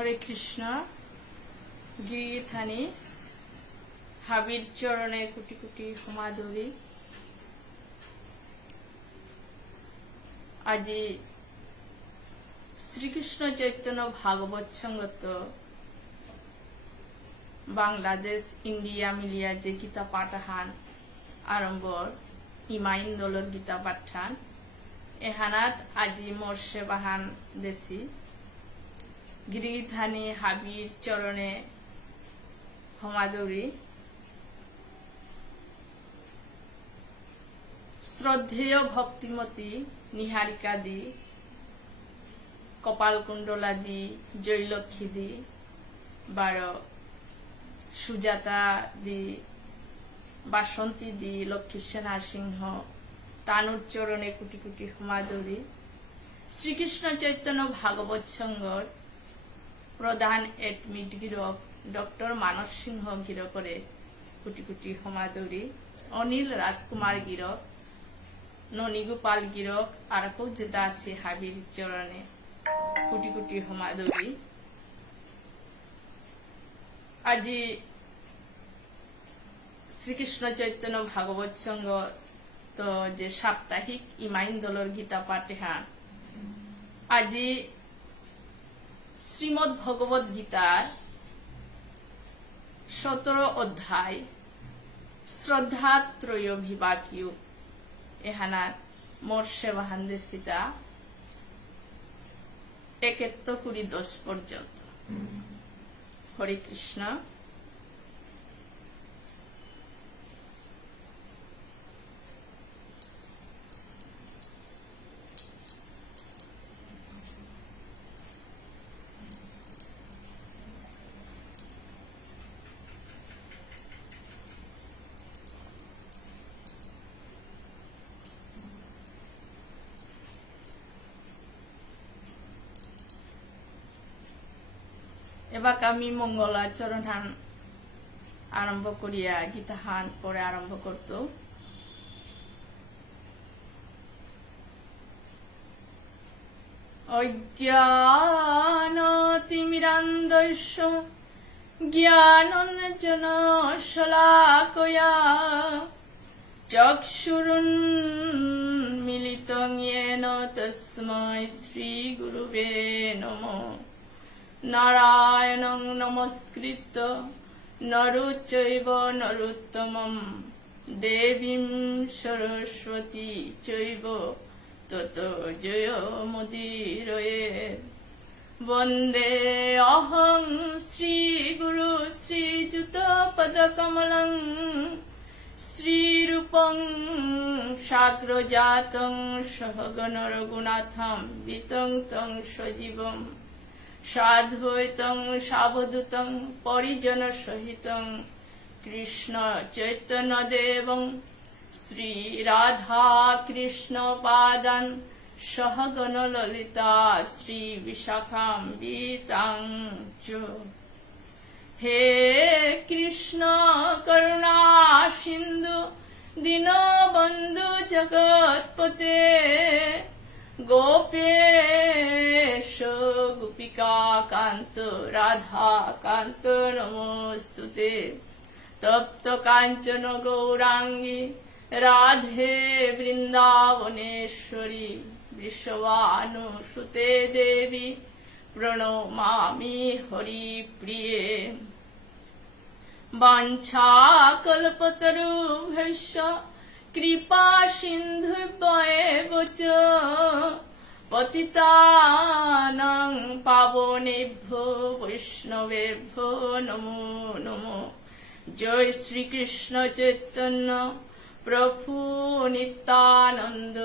হরে কৃষ্ণ। গিরিধানী হাবির চরণে কোটি কোটি সমাদরি। আজি শ্রীকৃষ্ণ চৈতন্য ভাগবত সঙ্গত বাংলাদেশ ইন্ডিয়া মিলিয়া যে গীতা পাঠান আরম্ভ ইমাইন দলর গীতা পাঠান এহানাত আজি মোর সেবাহান দেশি গিরিধানী হাবির চরণে ক্ষমাদরি। শ্রদ্ধেয় ভক্তিমতী নিহারিকা দি, কপালকুণ্ডলা দি, জয়লক্ষ্মী দি, সুজাতা দি, বাসন্তী দি, লক্ষ্মীসেনা সিংহ তানুর চরণে কোটি কোটি ক্ষমাদরি। শ্রীকৃষ্ণ চৈতন্য ভাগবত সংঘর প্রধান এডমিট গিরক ডক্টর মানস সিংহ গিরকরে কোটি কোটি ক্ষমাদরি। অনিল রাজকুমার গিরক, ননীগোপাল গিরক আর যেটা আছে হাবির চরণে কোটি কোটি ক্ষমাদরি। আজি শ্রীকৃষ্ণ চৈতন্য ভাগবত সংঘ তো যে সাপ্তাহিক ইমাইন দলর গীতা পাঠান আজি শ্রীমদ ভগবত গীতার 17 অধ্যায় শ্রদ্ধা ত্রয় বিভাগীয় এহানাত মোর সেবাহানদের সীতা 1-10 পর্যন্ত। হরে কৃষ্ণ। এবার আমি মঙ্গলাচরণ হান আরম্ভ করিয়া গীতা হান পরে আরম্ভ করত। অজ্ঞানতিমিরান্ধস্য জ্ঞানাঞ্জন শলাকয়া চক্ষুরুন্মিলিতং येन তস্मै শ্রীগুরুবে নমঃ। নারায়ণং নমস্কৃত্য নরং চৈব নরোত্তমং দেবীং সরস্বতী চৈব ততো জয়মুদীরয়ে। বন্দে অহং শ্রীগুরু শ্রীযুতপদকমলং শ্রীরূপং সাগ্রজাতং সহগণ রঘুনাথং বিতং তং সজীবং সাদ্বৈতং সাবধূতং পরিজন সহিতং কৃষ্ণ চৈতন্য দেবং শ্রী রাধা কৃষ্ণ পাদান সহগণ ললিতা শ্রী বিশাখাম্বিতাং চ। হে কৃষ্ণ করুণা সিন্ধু দীনবন্ধু জগৎপতে গোপেশ গোপিকা কান্ত রাধা কান্ত নমস্তুতে। তপ্ত কাঞ্চন গৌরাঙ্গী রাধে বৃন্দাবনেশ্বরী বৃষভানুসুতে দেবী প্রণমামি হরিপ্রিয়ে। বাঞ্ছাকল্পতরুভ্যশ্চ কৃপা সিন্ধুভ্যেব চ পতিতানাং পাবনেভ্যো বৈষ্ণবেভ্যো নমো নমঃ। জয় শ্রীকৃষ্ণ চৈতন্য প্রভু নিত্যানন্দ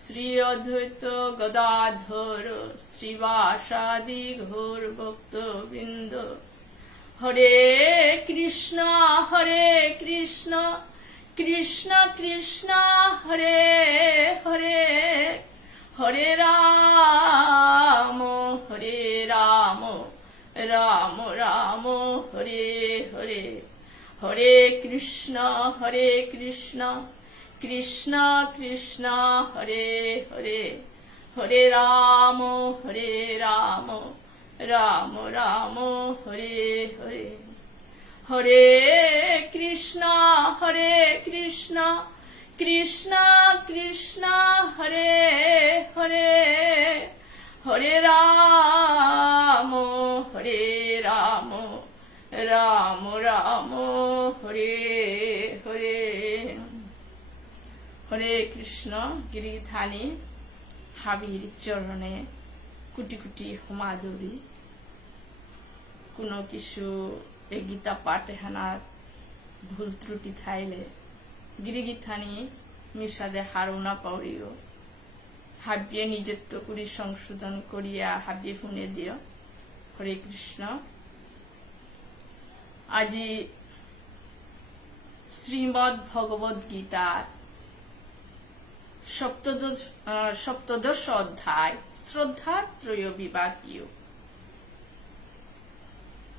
শ্রী অদ্বৈত গদাধর শ্রীবাসাদি ঘোর ভক্তবৃন্দ। হরে কৃষ্ণ কৃষ্ণ কৃষ্ণ হরে হরে হরে রাম রাম রাম হরে হরে। হরে কৃষ্ণ কৃষ্ণ কৃষ্ণ হরে হরে হরে রাম রাম রাম হরে হরে, হরে কৃষ্ণ কৃষ্ণ কৃষ্ণ হরে হরে, হরে রাম রাম রাম হরে হরে। হরে কৃষ্ণ। গিরিধানী হাবির চরণে কুটি কুটি হোমাদুরি, কোনো কিছু এই গীতা পাঠে হানার ভুল ত্রুটি থাইলে গিরিগিথানি মিশাদে হারুনা পাউরিও হাবিয়ে নিজেত্ব করি সংশোধন করিয়া হাবিয়ে শুনে দিও। হরে কৃষ্ণ। আজি শ্রীমদ ভগবদ গীতার সপ্তদশ অধ্যায় শ্রদ্ধা ত্রয় বিভাগীয়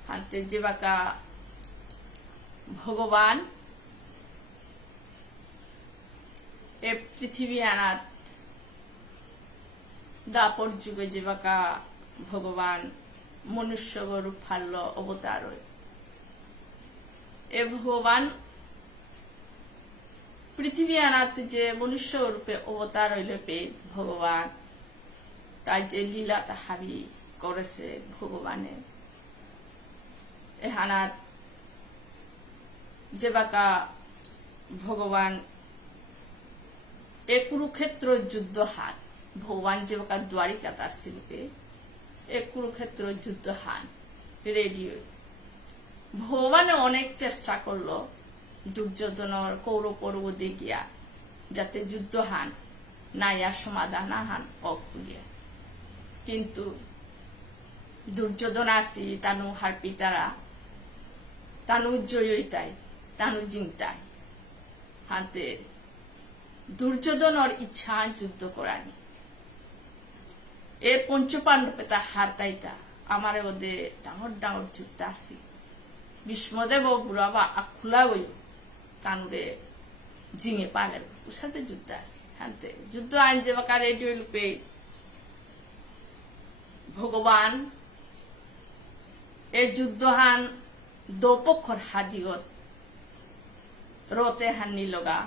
হাতে যেবাকা ভগবান এ পৃথিবী আনাত দাপর যুগে যেবাকা ভগবান মনুষ্য রূপ ফাল্য অবতার এ ভগবান পৃথিবী আনাত যে মনুষ্য রূপে অবতার হইল পে ভগবান তাই যে লীলা তাহাবি করেছে ভগবানের এহানাত যেবাকা ভগবান এ কুরুক্ষেত্র যুদ্ধ হান ভগবান যেবাকা দ্বারিকাত আসিলপে এ কুরুক্ষেত্র যুদ্ধ হান রেডিও ভগবানে অনেক চেষ্টা করলো দুর্যোধনের কৌরব পর্ব দেখিয়া যাতে যুদ্ধ হান নাইয়া সমাধান হান অকুলিয়া, কিন্তু দুর্যোধন আসি তানু হার পিতারা তানু জয়িতাই তানু জিংতাই হাতে দুর্যোধনের ইচ্ছা যুদ্ধ করানি এ পঞ্চপাণ্ডবে তা হারতাইতা আমার ওদের ডাঙর ডাঙর যুদ্ধ আসি ভীষ্মদেব বুড়াবা আখুলা বই তানুরে জিঙে পালের ওর সাথে যুদ্ধ আসি হানতে যুদ্ধ আইন যেবাকা রেডিও লুপে ভগবান এ যুদ্ধ হান দোপক্ষর হাদিগত রতে হান নিলগা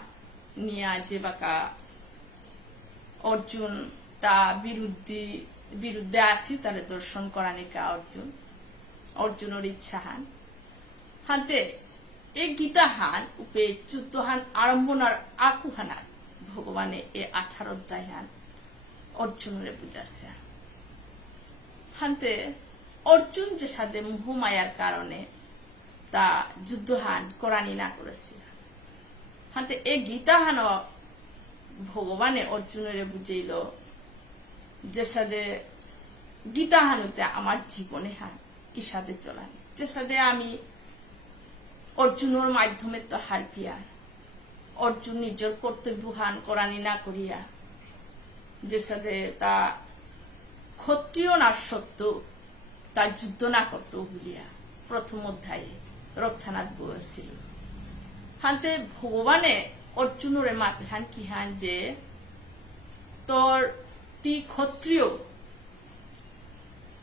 নিয়া যেবাকা অর্জুন তা বিরুদ্ধে আসি তারে দর্শন করানিকা অর্জুনের ইচ্ছা হান হাতে এ গীতা হান উপে যুদ্ধ হান আরম্ভনার আকু হানার ভগবানে এ 18 অধ্যায় হান অর্জুনরে বুঝাছে হানতে অর্জুন যে সাথে মোহমায়ার কারণে তা যুদ্ধ হান করানি না করেছে হানতে এ গীতা হান ভগবানে অর্জুনরে বুঝাইল যে সাথে গীতা হানুতে আমার জীবনে হান কি সাথে চলানি যে সাথে আমি অর্জুনের মাধ্যমে তো হার পিয়ার অর্জুন নিজের কর্তব্য হান করানি না করিয়া যে সাথে তা ক্ষত্রিয় না সত্য তা যুদ্ধ না করত বলিয়া প্রথম অধ্যায়ে রথনাথ বলেছিল হানতে ভগবানে অর্জুনের মাতে হান কি হান যে তোর তি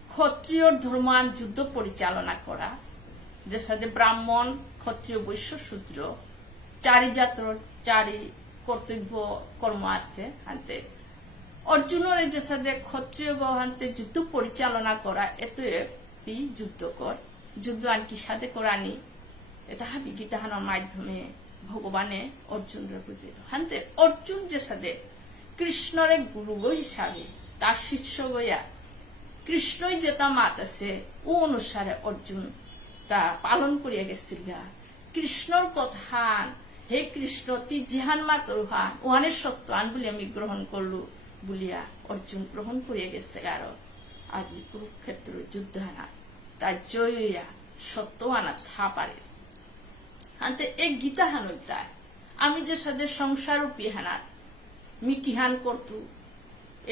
ক্ষত্রিয় ধর্মান যুদ্ধ পরিচালনা করা যে সাথে ব্রাহ্মণ ক্ষত্রিয় বৈশ্য শূদ্র চারি জাতর চারি কর্তব্য কর্ম আছে হানতে অর্জুনের যে সাথে ক্ষত্রিয় হানতে যুদ্ধ পরিচালনা করা এত একটি যুদ্ধ আনকি সাথে করানি এটা হাবি গীতাহানোর মাধ্যমে ভগবানে অর্জুনের বুঝিল হানতে অর্জুন যে সাথে কৃষ্ণরে গুরু হিসাবে তার শিষ্য গইয়া কৃষ্ণই যেটা মাত আছে ও অনুসারে অর্জুন তা পালন করিয়া গেছিল কৃষ্ণর কথা হে কৃষ্ণ তুই জিহান মাতর হান ওহানের সত্য আন বলে আমি গ্রহণ করলু বলিয়া অর্জুন গ্রহণ করিয়া গেছে আরো আজি কুরুক্ষেত্র যুদ্ধ হানা তার জয়া সত্য আনা থা পারে হানতে এক গীতা হানুতায় আমি যে সাথে সংসার পিহানাত মি কিহান করতু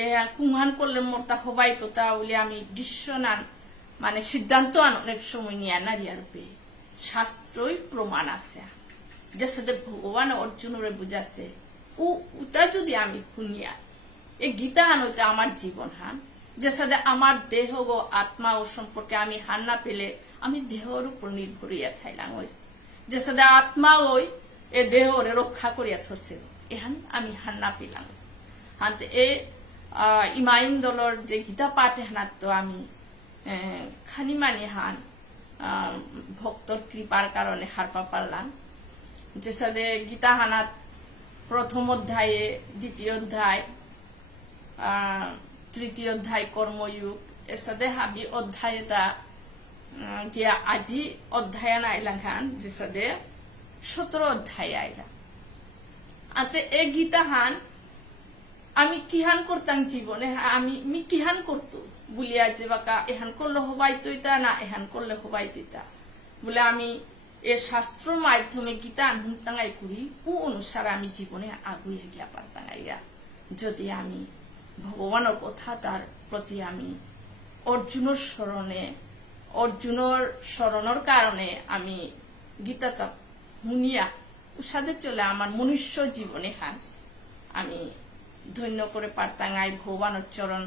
এ কুহান করলে মোর তা হবাই কথা বলে আমি দৃশ্যনান মানে সিদ্ধান্ত আন অনেক সময় নিয়ে নারিয়ার রূপে শাস্ত্রই প্রমাণ আছে যে সাথে ভগবান অর্জুনরে বুঝাছে ও উতা যদি আমি শুনিয়া এই গীতা আনতে আমার জীবন হান যে সাথে আমার দেহ ও আত্মা ও সম্পর্কে আমি হার না পেলে আমি দেহর উপর নির্ভর হইয়া থাইলাম ওই যে সাথে আত্মা ওই এ দেহরে রক্ষা করিয়া থছিল এহান আমি হার না পেলাম হাতে এ ইমাইন দলর যে গীতা পাঠ হানাত তো আমি খানি মানি হান ভক্তর কৃপার কারণে হারপা পারলাম যে সাথে গীতা হানাত প্রথম অধ্যায়ে দ্বিতীয় অধ্যায় তৃতীয় অধ্যায় কর্মযুগ এর সাথে হাবি অধ্যায় তা গিয়া আজি অধ্যায় আইলাম হান যে সাথে 17 অধ্যায় আইলাম আতে এ গীতা হান আমি কিহান করতাম জীবনে আমি কিহান করতো বলিয়া যে বাকা এহান করলে হবাই তৈতা না এহান করলে হবাই তৈতা বলে আমি এ শাস্ত্র মাধ্যমে গীতা আনহুতাঙ্গাই করি ও অনুসারে আমি জীবনে আগুইয়া গিয়া পারতাঙ্গাইয়া যদি আমি ভগবানের কথা তার প্রতি আমি অর্জুনের স্মরণের কারণে আমি গীতাটা শুনিয়া উসাদে চলে আমার মনুষ্য জীবনে হান আমি ধন্য করে পারতাঙ্গাই ভগবানের চরণ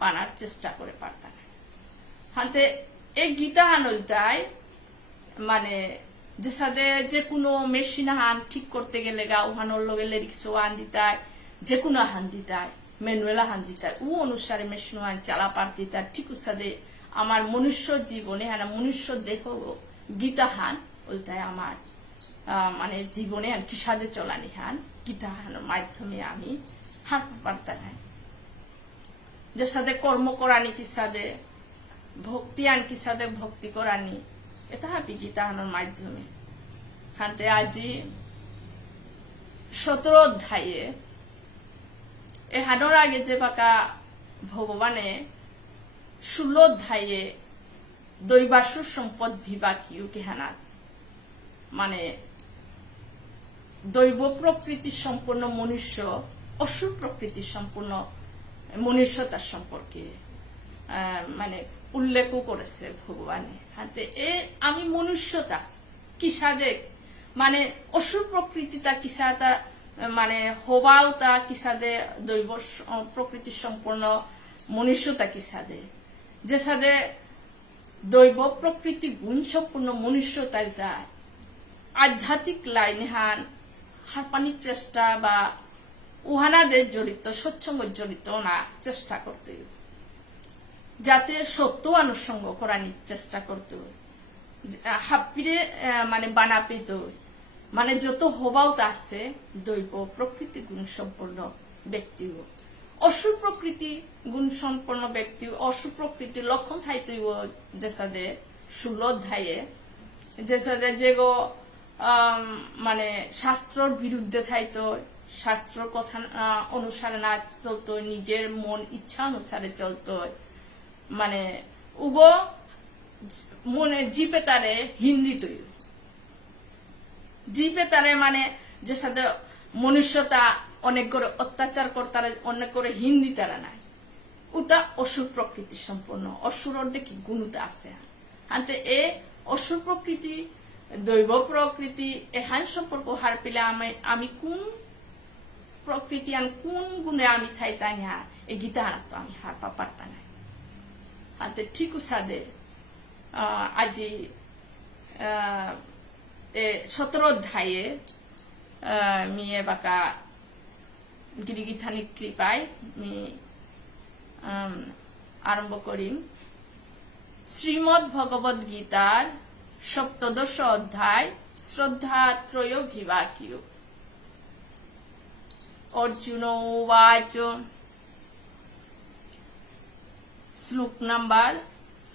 পানার চেষ্টা করে পারতাঙ্গাই হাতে এই গীতা হানলতাই মানে যে সাথে যে কোনো মেশিন হান ঠিক করতে গেলে গা ওহানোর লগে লিরিক্সও হান দিতায় যে কোনো হান দিতায় ম্যানুয়াল হান দিতায় ও অনুসারে মেশিন হান চালা পার দিতায় ঠিক সাথে আমার মনুষ্য জীবনে হান মনুষ্য দেহ গীতা হান বলতায় আমার মানে জীবনে হান কি সাথে চলানি হান গীতা হানের মাধ্যমে আমি হার পারতাম যে সাথে কর্ম করানি কি সাথে ভক্তি আন কি সাথে ভক্তি করানি এটা হাবি গীতা হানোর মাধ্যমে হাতে আজি 17 অধ্যায়ে এ হানোর আগে যে বাকা ভগবানে 16 অধ্যায়ে দৈবাসুর সম্পদ বিভাগীয় কি হানাত মানে দৈব প্রকৃতি সম্পন্ন মনুষ্য অসুর প্রকৃতি সম্পূর্ণ মনুষ্যতার সম্পর্কে মানে উল্লেখও করেছে ভগবানে হাতে এ আমি মনুষ্যতা কি সাদে মানে অসুর প্রকৃতিটা কি সাদা মানে হবাও তা কি সাদে দৈব প্রকৃতি সম্পূর্ণ মনুষ্যতা কি সাদে যে সাদে দৈব প্রকৃতি গুণ সম্পূর্ণ মনুষ্যতা আধ্যাত্মিক লাইনে হান হারপানির চেষ্টা বা উহানাদের জড়িত সৎসঙ্গ জড়িত না চেষ্টা করতে যাতে সত্য অনুসঙ্গ করার চেষ্টা করতে হাপিরে মানে বানা পেত মানে যত হবাও তা আছে দৈব প্রকৃতি গুণ সম্পন্ন ব্যক্তি অসুর প্রকৃতি গুণ সম্পন্ন ব্যক্তি অসুর প্রকৃতি লক্ষণ থাইতে যে সাথে 16 অধ্যায়ে যে সাথে যেগো মানে শাস্ত্রর বিরুদ্ধে থাইতো শাস্ত্র কথা অনুসারে না চলতো নিজের মন ইচ্ছা অনুসারে চলতো মানে উগো মনে জিপে তারে হিন্দি তৈরি জিপে তারে মানে যে সাথে মনুষ্যতা অনেক করে অত্যাচার করতারে অনেক করে হিন্দি তারা নাই ওটা অসুর প্রকৃতি সম্পন্ন অসুরের কি গুণতা আছে আনতে এ অসুর প্রকৃতি দৈব প্রকৃতি এহান সম্পর্ক হার পেলে আমি কোন প্রকৃতি আন কোন গুণে আমি থাইতাই হ্যাঁ এই গীতা হারাতো আমি হার পারতা নাই আনতে ঠিক সাদে আজি 17 অধ্যায়ে মিয়ে বাকা গিরিগীথানিক কৃপায় মি আরম্ভ করি শ্রীমদ্ ভগবদ গীতার 17 অধ্যায় শ্রদ্ধা ত্রয় বিভাগীয় অর্জুন উবাচ শ্লোক নাম্বার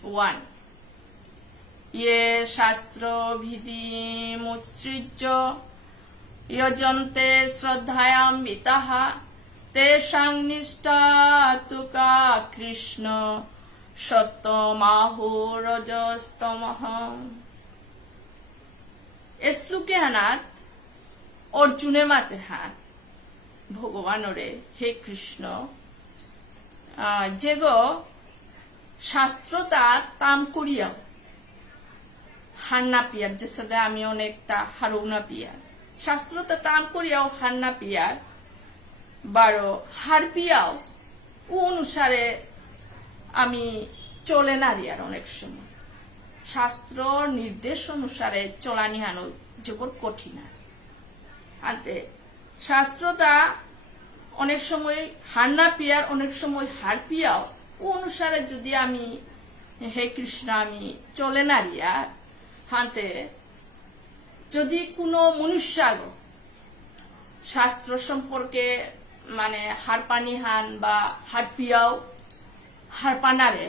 1 ये शास्त्रविधिमुत्सृज्य यजन्ते श्रद्धयान्विताः तेषां निष्ठा तु का कृष्ण सत्तमाहोरजस्तमः ए श्लोके हानात अर्जुने मातेर हात भगवानरे हे कृष्ण जेगो शास्त्रता ताम करियाও হান্না পিয়ার যে সাথে আমি অনেকটা হারুনা পিয়ার শাস্ত্রতে তাম করিয়াও হান্না পিয়ার বারো হার পিয়াও ও অনুসারে আমি চলে নারী আর অনেক সময় শাস্ত্র নির্দেশ অনুসারে চলানি হানো জবর কঠিন আনতে শাস্ত্রটা অনেক সময় হার না পিয়ার অনেক সময় হার পিয়াও ও অনুসারে যদি আমি হে কৃষ্ণ আমি চলে নারী আর হানতে যদি কোনো মনুষ্য শাস্ত্র সম্পর্কে মানে হার পানি হান বা হার পিয়াও হার পানারে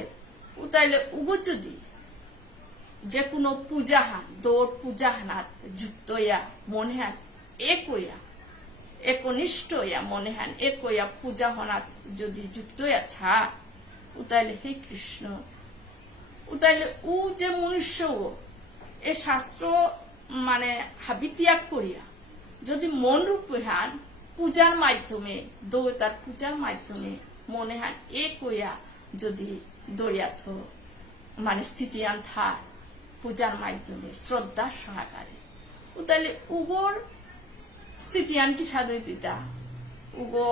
তাইলে উগো যদি যে কোনো পূজা হান দৌড় পূজা হানাত যুক্ত ইয়া মনে হান একনিষ্ঠ ইয়া মনে হান একইয়া পূজা হনাত যদি যুক্ত ইয়া থা তাইলে হে কৃষ্ণ তাইলে ও যে মনুষ্য এ শাস্ত্র মানে হাবি ত্যাগ করিয়া যদি মন রূপ হান পূজার মাধ্যমে দৌতার পূজার মাধ্যমে মনে হান একইয়া যদি দরিয়াথ মানে স্থিতি আন থা পূজার মাধ্যমে শ্রদ্ধা সহকারে তাহলে উগোর স্থিতি আন কি সাধুতা উগো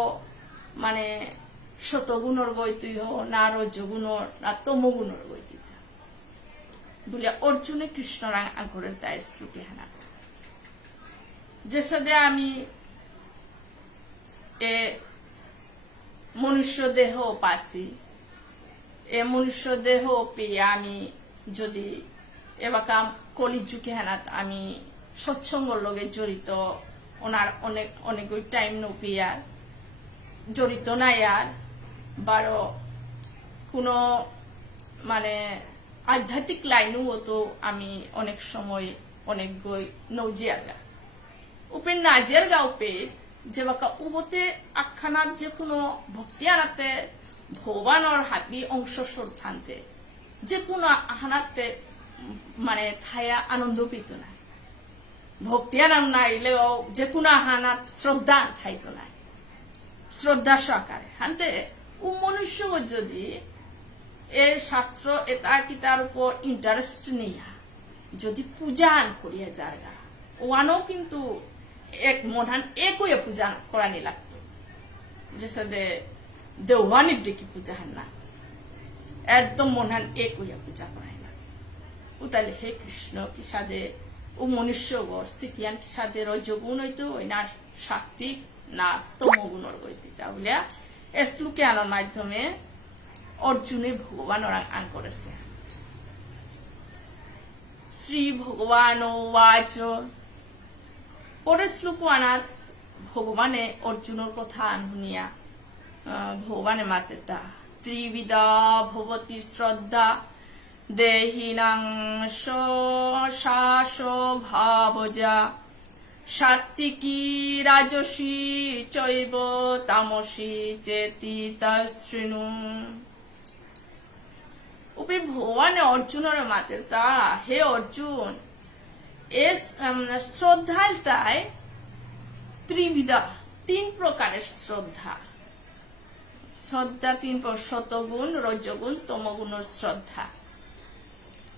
মানে শতগুণর গৈতুই না রজগুণর না তমগুণর গৈতুইতা বলে অর্জুনে কৃষ্ণ রাং আঙ্করের তাই শ্লুকে হানা যে সাথে আমি এ মনুষ্য দেহ পাসি এ মনুষ্য দেহ পেয়ে আমি যদি এবাকাম কলিযুগে হানাত আমি সৎসঙ্গর লগে জড়িত ওনার অনেক অনেক টাইম নপিয়ার জড়িত নাই আর বারো কোনো মানে আধ্যাত্মিক লাইনও তো আমি অনেক সময় অনেক গই নৌজিয়াগা উপেন নাজিয়ার গা উপে যে বাকা উবতে আখ্যানার যে কোনো ভক্তি আনাতে ভগবানর হাবি অংশ থানতে যে কোনো আহানাতে মানে থায়া আনন্দ পেত না ভক্তি আনাম নাইলেও যে কোনো আহানাত শ্রদ্ধা থাইতো না শ্রদ্ধা সহকারে হানতে ও মনুষ্য যদি এর শাস্ত্র এটা কি তার উপর ইন্টারেস্ট নিয়া যদি পূজা আন করিয়া জায়গা ওয়ানও কিন্তু এক মনহান একই পূজা করানি লাগতো যে সাথে দেওয়ানির ডেকে পূজা হান না একদম মনহান একই পূজা করাই লাগতো ও তাহলে হে কৃষ্ণ কি সাদে ও মনুষ্য স্থিতিয়ান কি সাদে রজগুণ হইতো ওই না সাত্বিক না তমগুণর গইতে তাহলে শ্লোকে আনার মাধ্যমে অর্জুনে ভগবান আন করেছে শ্রী ভগবান ওয়াচ পরে শ্লোক আনার ভগবানে অর্জুনের কথা আনুনিয়া ভগবানে মাতেতা ত্রিবিধা ভবতি শ্রদ্ধা দেহিনাং শাস ভাবজা সাত্বিকী রাজসী চৈব তামসী চেতি তৃণু উপে ভগবানে অর্জুনের মাতের তা হে অর্জুন এ শ্রদ্ধালতায় ত্রিবিধা তিন প্রকারের শ্রদ্ধা তিন শতগুণ রজগুণ তমগুণের শ্রদ্ধা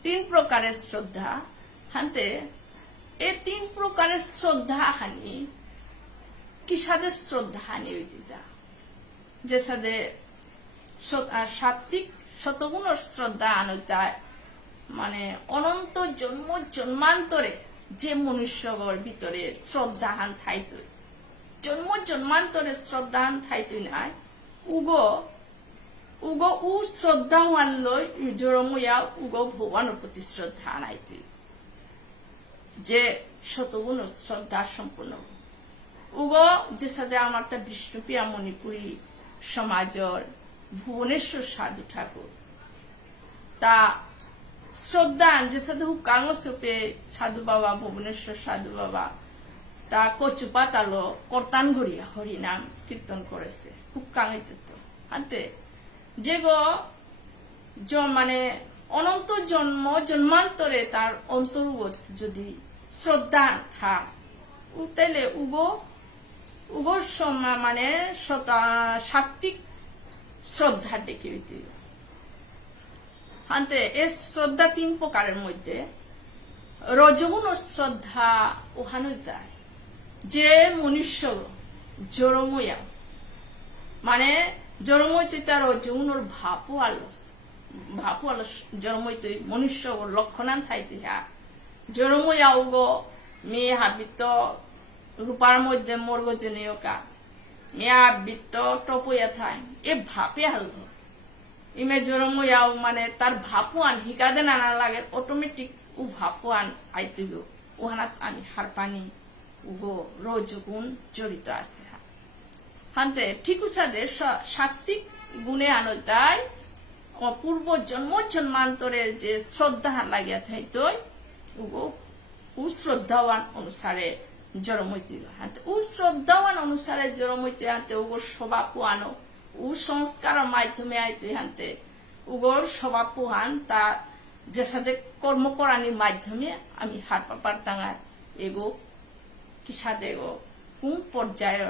তিন প্রকারের শ্রদ্ধা হানতে এ তিন প্রকারের শ্রদ্ধা হানি কি সাথে শ্রদ্ধা হানি দিদা যে সাথে সাত্বিক শতগুণ শ্রদ্ধা আনতায় মানে অনন্ত জন্ম জন্মান্তরে যে মনুষ্যগর ভিতরে শ্রদ্ধাহান থাইতো জন্ম জন্মান্তরে শ্রদ্ধাহান থাইতো নাই উগো উগো উ শ্রদ্ধা হানলই জরময়া উগো ভগবানের প্রতি শ্রদ্ধা আনাইতো যে শতগুণ শ্রদ্ধা সম্পূর্ণ উগো যে সাথে আমার তা বিষ্ণুপ্রিয়া মণিপুরী সমাজর ভুবনেশ্বর সাধু ঠাকুর তা শ্রদ্ধা যে সাধু কাঙসপে সাধু বাবা ভুবনেশ্বর সাধু বাবা তা কচুপা তালো কর্তান ঘড়িয়া হরিনাম কীর্তন করেছে খুব কাঙিতে তো হাতে যে গো মানে অনন্ত জন্ম জন্মান্তরে তার অন্তর্গত যদি শ্রদ্ধা থাক তাইলে উগো মানে সাত্বিক শ্রদ্ধা ডেকে দিতে হানতে এ শ্রদ্ধা তিন প্রকারের মধ্যে রজগুণ শ্রদ্ধা ওহানুদায় যে মনুষ্য জড়ময়া মানে জড়ময় তার রজগুণর ভাবও আলস ভাপু আলো জন্মইতে মনুষ্য লক্ষণান থাইতে হা জন্মইয়া উগো মেয়ে হাবিত রূপার মধ্যে মর্গ জেনেকা মেয়া বিত্ত টপইয়া থাই এ ভাপে হালবো ইমে জন্মইয়াও মানে তার ভাপুয়ান হিকাদে নানা লাগে অটোমেটিক উ ভাপুয়ান আইতে গো ওহানাত আমি হারপানি উগো রোজগুণ জড়িত আছে হান্তে ঠিক উসাদে সাত্বিক গুণে আনো তাই পূর্ব জন্মান্তরের যে শ্রদ্ধা লাগিয়া থাইতই উগো উ শ্রদ্ধাবান অনুসারে জড়মৈতি হাতে উ শ্রদ্ধাবান অনুসারে জড়মৈতি হাতে উগো স্বভাব আনো উ সংস্কারের মাধ্যমে আইতে হাতে উগোর স্বভাব পুহান তা যে সাথে কর্ম করানির মাধ্যমে আমি হার পাপার টাঙায় এগো কি সাথে গো কোন পর্যায়ের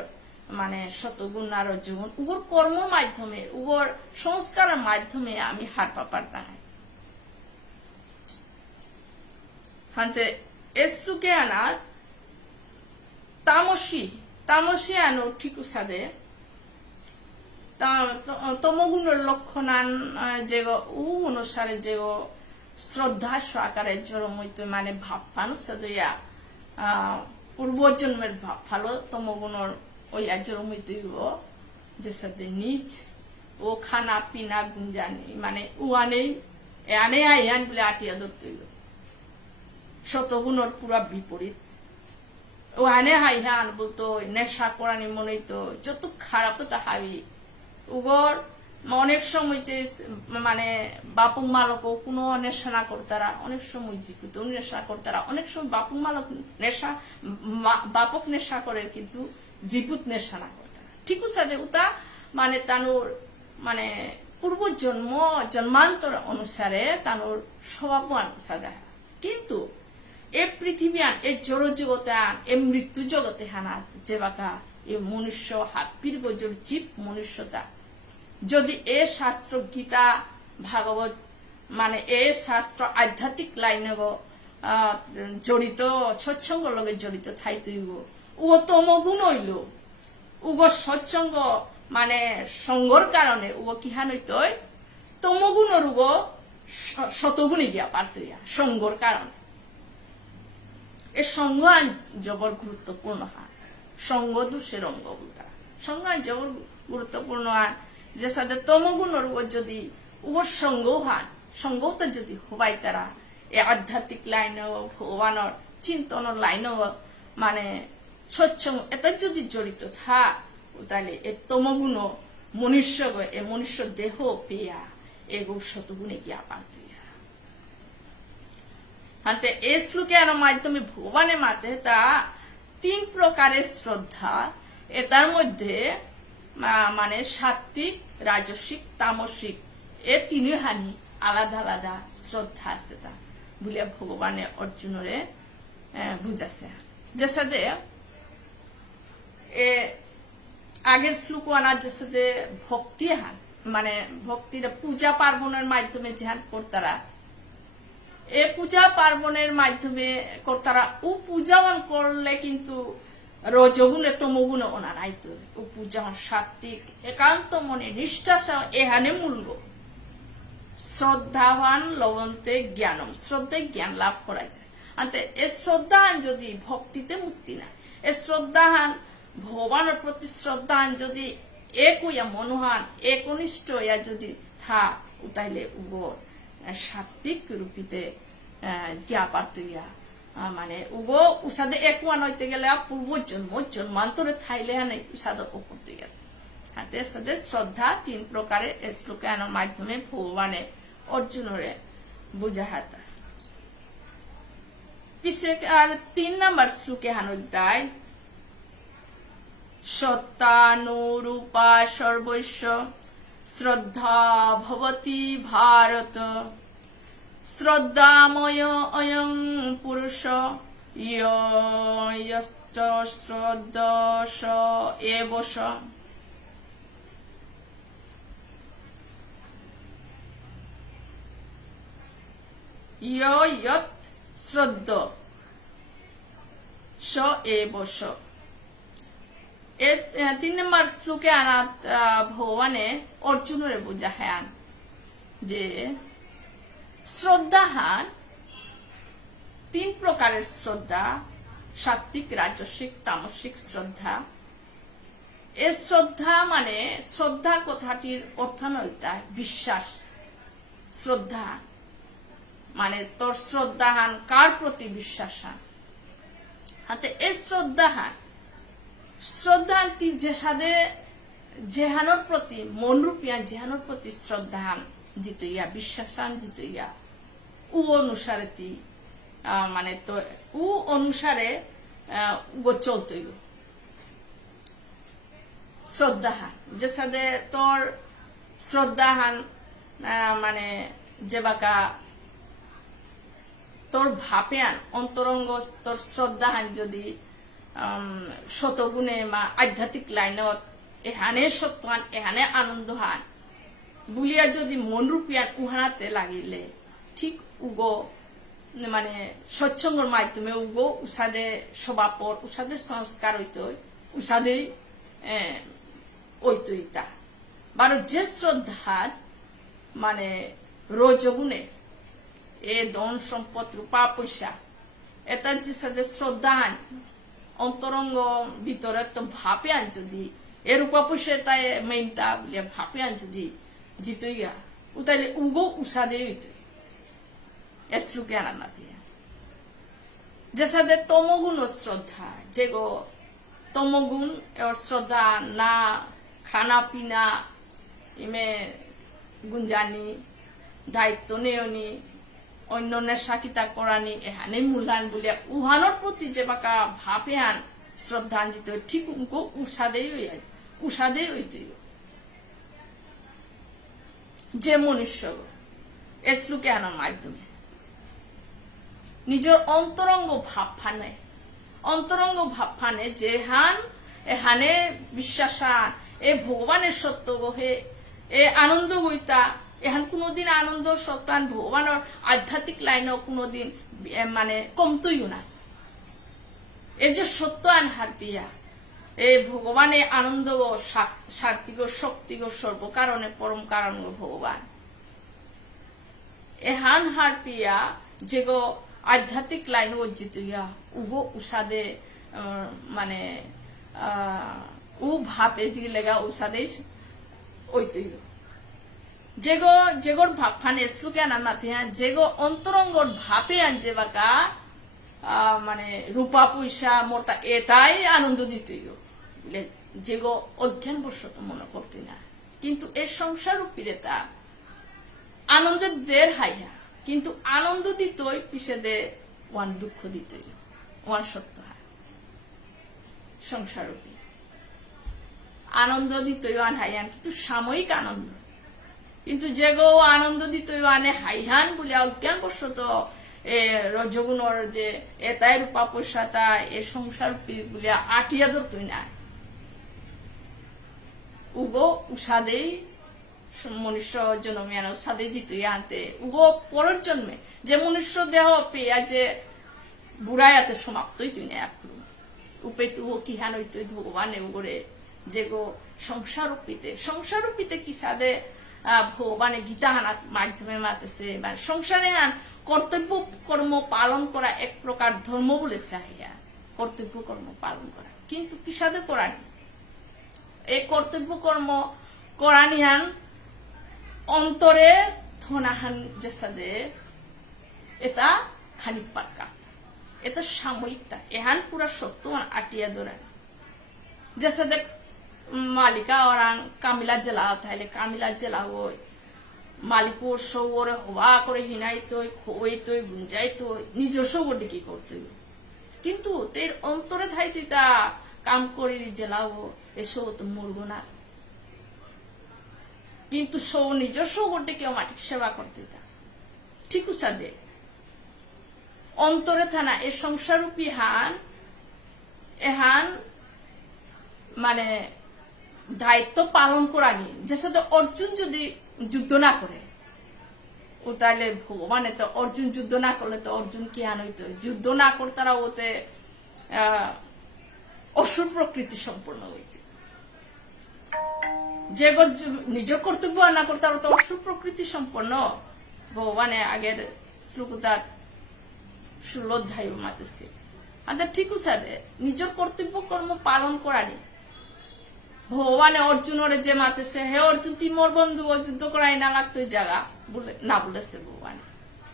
মানে শতগুণ আর রজগুণ উগোর কর্ম মাধ্যমে উগোর সংস্কারের মাধ্যমে আমি হার পাপার টাঙাই হাতে এসলুকে আনা তামসী আনো ঠিক সাথে তমগুণের লক্ষণান যে উ অনুসারে যে শ্রদ্ধা সহকারে জড়মৈতে মানে ভাব পানো সাদয়া পূর্বজন্মের ভাব ভালো তমগুণর ওই জড়মৈতে যে সাথে নিজ ও খানা পিনা গুঞ্জানি মানে উয়ানেই আনে আইয়ান বলে আটিয়া ধরতে শতগুণর পুরা বিপরীত ও আনে হাইহান বলতো নেশা করানি মনে তো যত খারাপ তা হাবি উগর অনেক সময় মানে বাপক মালক কোনো নেশা না করতারা অনেক সময় জিকুত নেশা করতারা অনেক সময় বাপক মালক নেশা বাপক নেশা করে কিন্তু জিপুত নেশা না করতারা ঠিক আছে উতা মানে তানোর মানে পূর্ব জন্মান্তর অনুসারে তানোর স্বভাব অনুসারে কিন্তু এ পৃথিবীয়ান এ জড় জগতে আন এ মৃত্যু জগতে হানা যে বাকা এ মনুষ্য হাপির গজর জীব মনুষ্যতা যদি এ শাস্ত্র গীতা ভাগবত মানে এ শাস্ত্র আধ্যাত্মিক লাইনে জড়িত সৎসঙ্গ লগে জড়িত থাইতইব ও তমগুণ হইল উগো সৎসঙ্গ মানে সঙ্গর কারণে উগো কিহান হইতই তমগুণর উগো শতগুণে গিয়া পারতইয়া সঙ্গর কারণে এ সঙ্গ আইন জবর গুরুত্বপূর্ণ হয় সঙ্গ দোষের অঙ্গ বলতা সঙ্গ আইন জবর গুরুত্বপূর্ণ হয় যে সাথে তমগুণর যদি ওর সঙ্গও হয় সঙ্গও তো যদি হবাই তারা এ আধ্যাত্মিক লাইনেও ভগবানের চিন্তনের লাইনেও মানে সৎসঙ্গ এটা যদি জড়িত থাক তাহলে এ তমগুণ মনুষ্য এ মনুষ্য দেহ পেয়া এগো শতগুণে গিয়া পারত হাতে এই শ্লোকের মাধ্যমে ভগবানের মাঝে তা 3 প্রকারের শ্রদ্ধা এটার মধ্যে মানে সাত্বিক রাজসিক তামসিক এ 3 হানি আলাদা আলাদা শ্রদ্ধা আছে তা বলে ভগবানের অর্জুনরে বুঝাছে যে সাথে এ আগের শ্লোক আনার যে সাথে ভক্তি হান মানে ভক্তির পূজা পার্বণের মাধ্যমে যেহান করতারা এ পূজা পার্বণের মাধ্যমে কর্তারা ও পূজাওয়ান করলে কিন্তু রজগুণে তমগুণে ওনার আইতো ও পূজাওয়ান সাত্বিক একান্ত মনে নিষ্ঠা এহানে মূল্য শ্রদ্ধাবান লবন্তে জ্ঞানম শ্রদ্ধায় জ্ঞান লাভ করা যায় আনতে এ শ্রদ্ধাহান যদি ভক্তিতে মুক্তি না এ শ্রদ্ধাহান ভগবানের প্রতি শ্রদ্ধাহান যদি এক হইয়া মনোহান একনিষ্ঠ হইয়া যদি থাক তাইলে উগো সাত্বিক রূপিতে গিয়া পারতইয়া মানে উগো উসাদে একওয়ান হইতে গেলে পূর্ব জন্মান্তরে থাইলে হানে উসাদে করতে গেলে হাতে সাথে শ্রদ্ধা 3 প্রকারের শ্লোকায়নের মাধ্যমে ভগবানে অর্জুনরে বুঝাহাতা পিছে আর 3 নম্বর শ্লোকে হানলতাই সত্তানুরূপা সর্বস্ব শ্রদ্ধা ভবতি ভারত শ্রদ্ধাময় অয়ং পুরুষ ইয়স্ত শ্রদ্ধস এবস ইয়ৎ শ্রদ্ধ স এবস 3 নম্বর শ্লোকে আনাত ভগবানে অর্জুনরে বুঝাহান যে শ্রদ্ধাহান 3 প্রকারের শ্রদ্ধা, সাত্বিক, রাজসিক, তামসিক শ্রদ্ধা। এই শ্রদ্ধা মানে শ্রদ্ধা কথাটির অর্থনৈতিক বিশ্বাস। শ্রদ্ধা মানে তোর শ্রদ্ধাহান কার প্রতি বিশ্বাসান হাতে এই শ্রদ্ধাহানটি জেহানোর প্রতি মনরূপিয়ান জেহানোর প্রতি শ্রদ্ধাহান জিতইয়া বিশ্বাসান জিতইয়া উ অনুসারে মানে তো উ অনুসারে চলতই শ্রদ্ধাহান যে সাথে তোর শ্রদ্ধাহান মানে যে বাকা তোর ভাপেয়ান অন্তরঙ্গ তোর শ্রদ্ধাহান যদি শতগুণে মা আধ্যাত্মিক লাইনত এহানে সত্যহান এহানে আনন্দহান বুলিয়া যদি মন রূপিয়ান উহানাতে লাগিলে ঠিক উগো মানে সৎসঙ্গর মাধ্যমে উগো উষাদে স্বভাবর উষাদের সংস্কার হইত উষাদেই ঐতইতা বারো যে শ্রদ্ধার মানে রজগুণে এ ধন সম্পদ রূপা পয়সা এটার যে সাথে শ্রদ্ধাহান অন্তরঙ্গ ভিতরে তো ভাপে আন যদি এ রূপা পয়সা তাই মেইনটা বলিয়া ভাপে আন যদি জিতইয়া উতাইলে উগো উষাদে হইত এসলুকে আনা না দিয়া যে সাথে তমগুণ শ্রদ্ধা যে গো তমগুণ এর শ্রদ্ধা না খানা পিনা ইমে গুঞ্জানি দায়িত্ব নেয়নি অন্য নেশাকিতা করানি এহানে মূল্যায়ন বলিয়া উহানোর প্রতি যে বাকা ভাপেহান শ্রদ্ধাঞ্জিত ঠিক উনকো উষাদেই হইতে যে মনুষ্য এসলুকে আনার মাধ্যমে নিজের অন্তরঙ্গ ভাবফানে যেহান এহানে বিশ্বাসান এ ভগবানের সত্য গহে এ আনন্দ গইতা এহান কোনোদিন আনন্দ সত্যান ভগবানের আধ্যাত্মিক লাইনও কোনোদিন মানে কমতইও না এর যে সত্য আন হারপিয়া এ ভগবানে আনন্দ শান্তি গো শক্তি গো সর্বকারণে পরম কারণ গো ভগবান এহান হারপিয়া যে গো আধ্যাত্মিক লাইন অর্জিত ইয়া উগো উষাদে মানে উ ভাপে যে লেগা উষাদে ওইতই যেগোর ভাবফান এসলুকে আনার নাতে যেগো অন্তরঙ্গর ভাপে আন যে বাকা মানে রূপা পয়সা মোটা এটাই আনন্দ দিতে যেগো অজ্ঞান বশত মনে করতে না কিন্তু এর সংসার রূপীরে তা আনন্দের দের হাইয়া কিন্তু আনন্দ দিতই পিছে দে ওয়ান দুঃখ দিতই ওয়ান সত্য হয় সংসার রূপী আনন্দ দিতই ওয়ান হাইয়ান কিন্তু সাময়িক আনন্দ কিন্তু যে গো আনন্দ দিতই ওয়ানে হাইহান বলে অজ্ঞান বশত এ রজগুণর যে এটাই রূপা পয়সা তা এ সংসার রূপী বলিয়া আটিয়া ধরতই না উগো উষাদেই মনুষ্য জন্মে উষাদেই দিতই আনতে উগো পরের জন্মে যে মনুষ্য দেহ পেয়া যে বুড়াইয়াতে সমাপ্তই তুই না এক উপে তুও কি হান হইতই ভগবানে উগরে যে গো সংসার রূপীতে কি সাদে ভগবানে গীতা হানার মাধ্যমে মাতেছে মানে সংসারে হান কর্তব্য কর্ম পালন করা এক প্রকার ধর্ম বলে চাহিয়া কর্তব্য কর্ম পালন করা কিন্তু কি সাদে করানি এই কর্তব্য কর্ম করানিহান অন্তরে ধনাহান যে সাদে এটা খানিক পাক্কা এটা সাময়িকতা এহান পুরা সত্য আটিয়া ধরা যে সাদে মালিকা ওরাং কামিলা জেলা তাইলে কামিলা জেলা ওই মালিকো সৌরে হওয়া করে হিনাইতই খোয়াইতই গুঞ্জাইতই নিজস্ব বডি কি করতে কিন্তু তের অন্তরে থাইতে তা কাম করি জেলাও এসব তো মরবো না কিন্তু সৌ নিজস্ব বডি কেউ মাটিক সেবা করতে তা ঠিক উসাদে অন্তরে থানা এ সংসারূপী হান এহান মানে দায়িত্ব পালন করানি যে সাথে অর্জুন যদি যুদ্ধ না করে ও তাহলে ভগবান তো অর্জুন যুদ্ধ না করলে তো অর্জুন কি আন হইতো যুদ্ধ না করতারা ওতে অসুর প্রকৃতি সম্পূর্ণ হইত যে নিজের কর্তব্য না করতে তো অসুর প্রকৃতি সম্পন্ন ভগবানে আগের শ্লোকতার 16 অধ্যায় মাতেছে আদা ঠিক আছে নিজের কর্তব্য কর্ম পালন করানি ভগবানে অর্জুনের যে মাতেছে হে অর্জুন তুই মোর বন্ধু যুদ্ধ করাই না লাগতো জায়গা বলে না বলেছে ভগবানে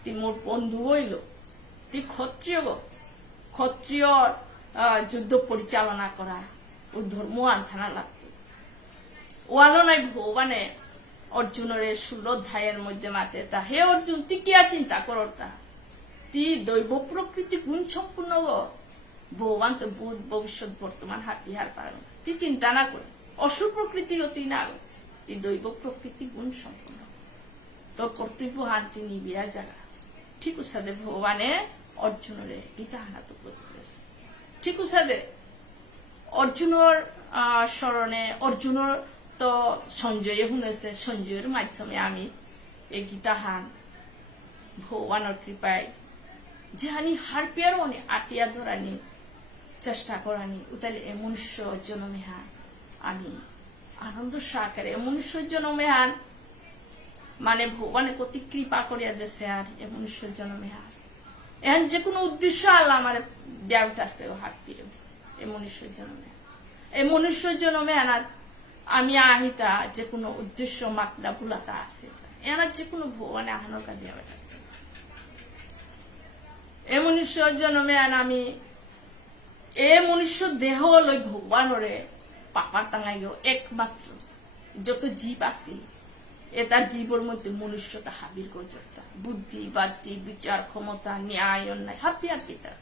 তুই মোর বন্ধু হইল তুই ক্ষত্রিয় ক্ষত্রিয় যুদ্ধ পরিচালনা করা ওর ধর্ম আনথানা লাগতো ওয়ালো নাই ভগবানে অর্জুনের 16 অধ্যায়ের মধ্যে মাতে তা হে অর্জুন তুই কি চিন্তা কর তা তুই দৈব প্রকৃতি গুণ সম্পূর্ণ ভগবান তো ভূত ভবিষ্যৎ বর্তমান ইহার পারেন তুই চিন্তা না করে অসুর প্রকৃতি অতি না তুই দৈব প্রকৃতি গুণ সম্পূর্ণ তোর কর্তব্য হান্তি নিবিয়া জায়গা ঠিক উসাদে ভগবানে অর্জুনের গীতা হানাত করেছে ঠিক উসাদে অর্জুনের স্মরণে অর্জুনের তো সঞ্জয় শুনেছে সঞ্জয়ের মাধ্যমে আমি এই গীতা হান ভগবানের কৃপায় যেহানি হারপিয়ার অনেক আটিয়া ধরানি চেষ্টা করানি উতালে এ মনুষ্য জন্মে হান আমি আনন্দ সহকারে মনুষ্য জন্মে হান মানে ভগবানে কতি কৃপা করিয়া দেশে আর এ মনুষ্য জন্মে হান এখন যে কোনো উদ্দেশ্য আল্লাহ আমার দেওয়াটা আছে হারপিয়ে এ মনুষ্য জন্মে এই মনুষ্য জন্মে আনার আমি আহিতা যে কোনো উদ্দেশ্য মাত্রা ভুলাতা আছে এনার যে কোনো ভগবানে আহানোর কাছে দেওয়াটা আছে এ মনুষ্য জন্মে আন আমি এ মনুষ্য দেহ লই ভগবানরে পাপার টাঙাই একমাত্র যত জীব আছে এ তার জীবর মধ্যে মনুষ্যতা হাবির গজরতা বুদ্ধি বাদ্যি বিচার ক্ষমতা ন্যায় অন্যায় হাব্বি হাব্বিতা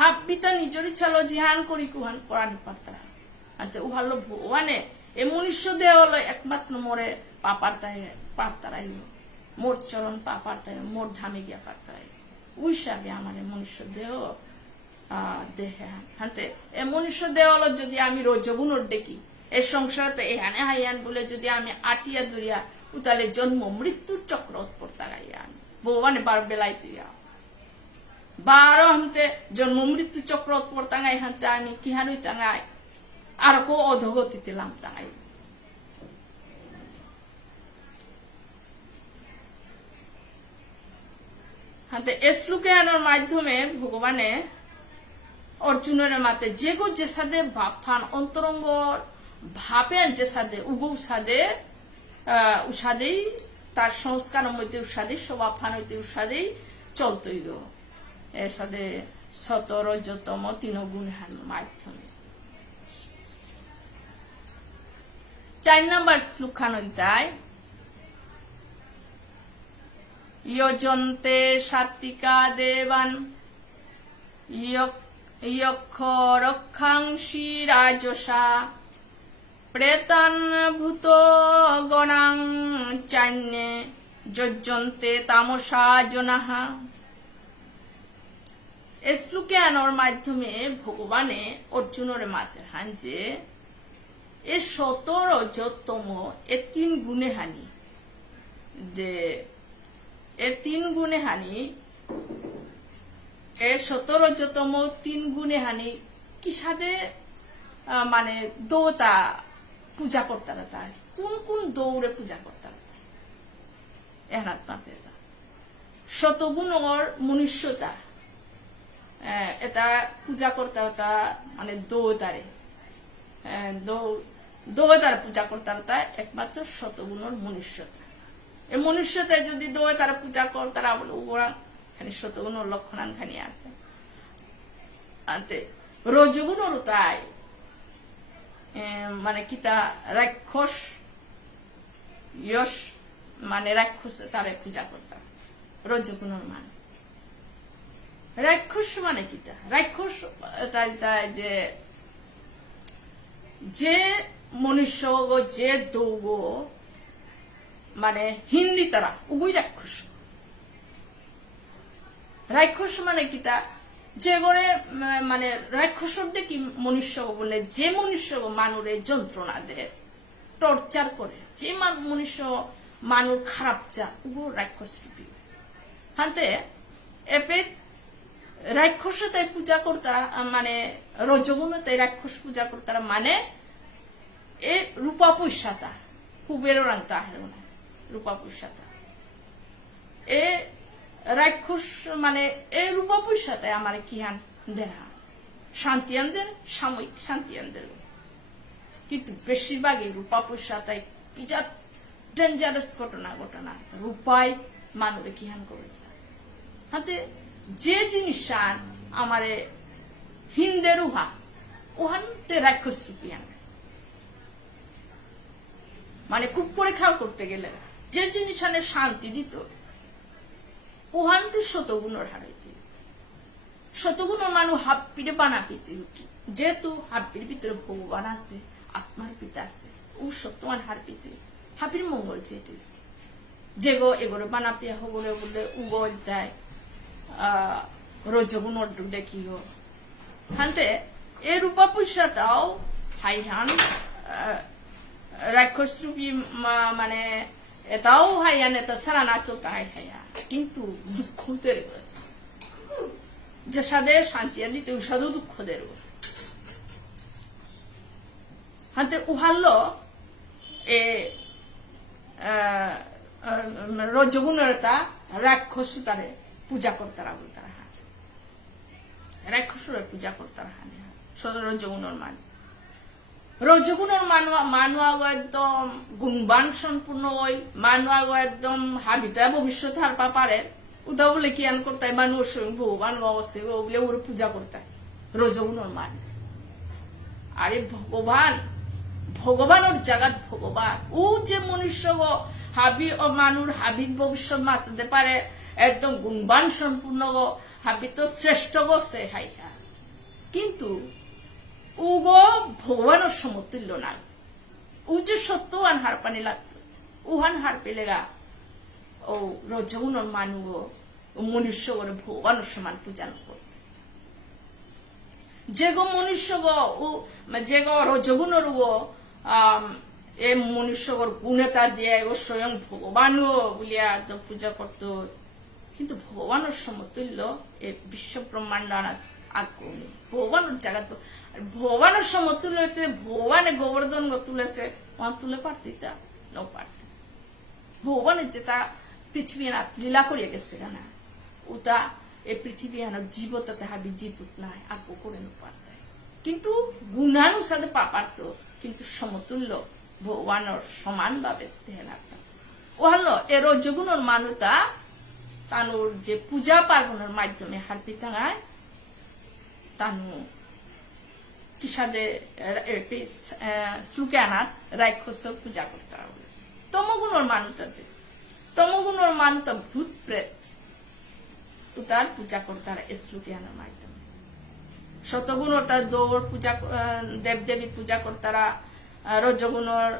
হাব্বিতা নিজের ইচ্ছালো জিহান করি কুহান করানি পারতারা আনতে উহালো ভগবানে এ মনুষ্য দেহ লই একমাত্র মোরে পাপার তাই পারতারাই মোর চরণ পাপার তাই মোর ধামে গিয়া পারতারাই ওই হিসাবে আমার মনুষ্য দেহ দেহে হাতে এ মনুষ্য দেহ যদি আমি রজগুণর দেখি এই সংসারতে এখানে হাইয়ান বলে যদি আমি আটিয়া দুরিয়া উতালে জন্ম মৃত্যুর চক্র উৎপর্তা গাইয়ান ভগবানে বার বেলাই তুইয়া 12 হাতে জন্ম মৃত্যু চক্র উৎপর্তা গাই হাতে আমি কিহানুই তাঙাই আর কো অধগতিতে লাম তাঙাই হাতে এ শ্লোকে আনার মাধ্যমে ভগবানে অর্জুনের মাতে যেগো যে সাদে ভাবফান অন্তরঙ্গ ভাবে যে সাদে উগো সাদে উসাদেই তার সংস্কার মধ্যে উসাদে স্বভাব ফান হইতে উসাদেই চলতই গো এর সাথে 17 যতম 3 গুণ হান মাধ্যমে 4 নম্বর শ্লোক খানটায় ইয়জন্তে সাত্বিকা দেবান ইয়ক্ষ রক্ষাংসি রাজসা প্রেতান ভূত গণাং চান্যে যজ্জন্তে তামসা জনাহা এই শ্লোকে আনার মাধ্যমে ভগবানে অর্জুনের মাতে হান যে এ 17 যতম এ 3 গুণে হানি যে এ 3 গুণে হানি এ 17 যতম 3 গুণে হানি কি সাথে মানে দেবতা পূজা করতারা তার কোন কোন দৌড়ে পূজা করতারা এনাত মাতে শতগুণর মনুষ্যতা এটা পূজা করতারা মানে দেবতারে দেবতার পূজা করতারা একমাত্র শতগুণর মনুষ্যতা এই মনুষ্যতায় যদি দেবতারা পূজা করতারা বলে ওরা খানি শতগুণর লক্ষণান খানি আছে আনতে রজগুণর তাই মানে কিতা রাক্ষস ইয়স মানে রাক্ষস তারে পূজা করতাম রজগুণর মান রাক্ষস মানে কিতা রাক্ষস যে যে মনুষ্য যে দৌগ মানে হিন্দি তারা উগুই রাক্ষস রাক্ষস মানে কিতা যে গড়ে মানে রাক্ষসর দেখি মনুষ্য বলে যে মনুষ্য মানুরে যন্ত্রণা দেয় টর্চার করে যে মনুষ্য মানুষ খারাপ চা উগো রাক্ষস রূপী হাতে এপে রাক্ষস তাই পূজা করতারা মানে রজগুণ তাই রাক্ষস পূজা করতারা মানে এ রূপা পয়সাটা কুবেরও রাংতা হেরো না রূপা পয়সাটা এ রাক্ষস মানে এই রূপা পয়সাতে আমার কি হান দেনা শান্তি আনদের সাময়িক শান্তি আনদের কিন্তু বেশিরভাগ এই রূপা পয়সাতে কি যা ডেঞ্জারাস ঘটনা রূপায় মানুরে কি হান করে হাতে যে জিনিস আমারে হিন্দের উহা ওহানতে রাক্ষস রূপিয়ান মানে খুব করে খাও করতে গেলে যে জিনিস শান্তি দিত ওহানতে শতগুণর হারাইতে শতগুণর মানুষ হাপ্পিরে বানা পেতে যেহেতু হাপ্পির ভিতরে ভগবান আছে আত্মার পিতা আছে ও সত্যমান হার পেতে হাপির মঙ্গল যেতে যেগো এগুলো বানা পিয়া হগলে বলে উগল দেয় রজগুণর দেখি গো হানতে এ রূপা পয়সাটাও হাইহান রাক্ষস রূপী মানে এটাও হাইয়ান এটা সারা না চলতে হাইয়া কিন্তু দুঃখ দেরে যে সাদে শান্তি দিতে সাধু দুঃখ দেব হাতে উহাল্লো এ রজগুণের তা রাক্ষস তারে পূজা করতারা বলতারা হাত রাক্ষসের পূজা করতারা হাত রজগুণের মান রজগুণের মানুষ একদম গুণবান সম্পূর্ণ ওই মানুষ একদম হাবিতা ভবিষ্যৎ হারপা পারে উদা বলে কি আন করতায় মানুষ ভগবান অবশ্যই বলে ওর পূজা করতায় রজগুণের মান আরে ভগবানের জাগাত ভগবান ও যে মনুষ্য হাবি ও মানুষ হাবির ভবিষ্যৎ মাতাতে পারে একদম গুণবান সম্পূর্ণ গো হাবি তো শ্রেষ্ঠ গো সে হাইয়া কিন্তু উগো ভগবানের সমতুল্য না ও যে সত্য আন হার পানি লাগতো উহান হার পেলেগা ও রজগুণর মানুষ মনুষ্য করে ভগবানের সমান পূজা করতে যে গো মনুষ্য গো যে গো রজগুণর গো এ মনুষ্যর গুণতা দিয়ে ও স্বয়ং ভগবানও বলিয়া একদম পূজা করত কিন্তু ভগবানের সমতুল্য এ বিশ্ব ব্রহ্মাণ্ড আগ্রহী ভগবানের জায়গা ভগবানের সমতুল্য ভগবানে গোবর্ধন তুলেছে তুলে পারতি তা ন পারতি ভগবানের যেটা পৃথিবী লীলা করিয়া গেছে না ওটা এই পৃথিবী জীবতাতে হাবি জীবত নাই আগ্য করে ন পারতে কিন্তু গুণানুসারে পাপারত কিন্তু সমতুল্য ভগবানের সমান ভাবে ও হলো এর রজগুণের মানুষটা তানুর যে পূজা পার্বণের মাধ্যমে হারপি থাঙায় তানু কিসাদে শ্লোকে আনাত রাক্ষস পূজা করতে হবে তমগুণের মানুষটাতে তমগুণের মানুষটা ভূত প্রেত তার পূজা করতে হয় শ্লোকে আনার মাধ্যমে শতগুণর তার দৌড় পূজা দেবদেবী পূজা করতারা রজগুণর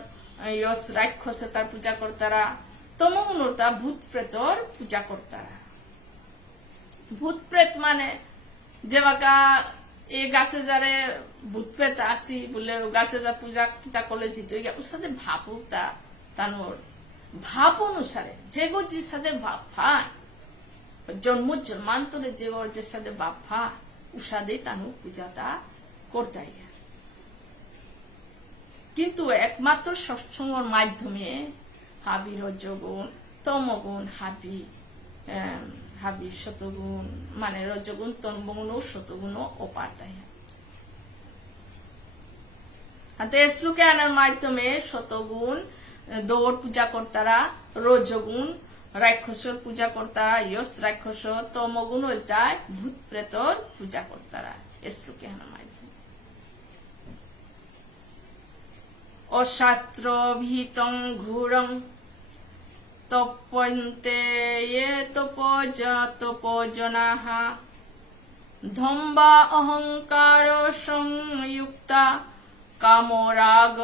রাক্ষসে তার পূজা করতারা তমগুণর তা ভূত প্রেতর পূজা করতারা ভূত প্রেত মানে যে বাকা এই গাছে যারে ভূত প্রেত আসি বলে গাছে যা পূজা কিতা করলে জিত ওর সাথে ভাবও তা তানোর ভাব অনুসারে যে গো যে সাথে ভাব ভাই জন্ম জন্মান্তরে যে ওর যে সাথে ভাব ভা উসাদে তানু পূজাটা করতে কিন্তু একমাত্র সৎসঙ্গের মাধ্যমে হাবি রজগুণ তমগুণ হাবি শতগুণ মানে রজগুণ তমগুণ ও শতগুণ ও পাতায় শ্লোকে আনার মাধ্যমে শতগুণ দৌড় পূজা করতারা রজগুণ রাক্ষসর পূজা করতারা ইয়স রাক্ষস তমগুণ ওইটাই ভূত প্রেতর পূজা করতারা শ্লোকে আনার মাধ্যমে অশাস্ত্র ভীতং ঘুরং তপন্তে তপজনাঃ ধম্বা অহংকার সংযুক্তা কামরাগ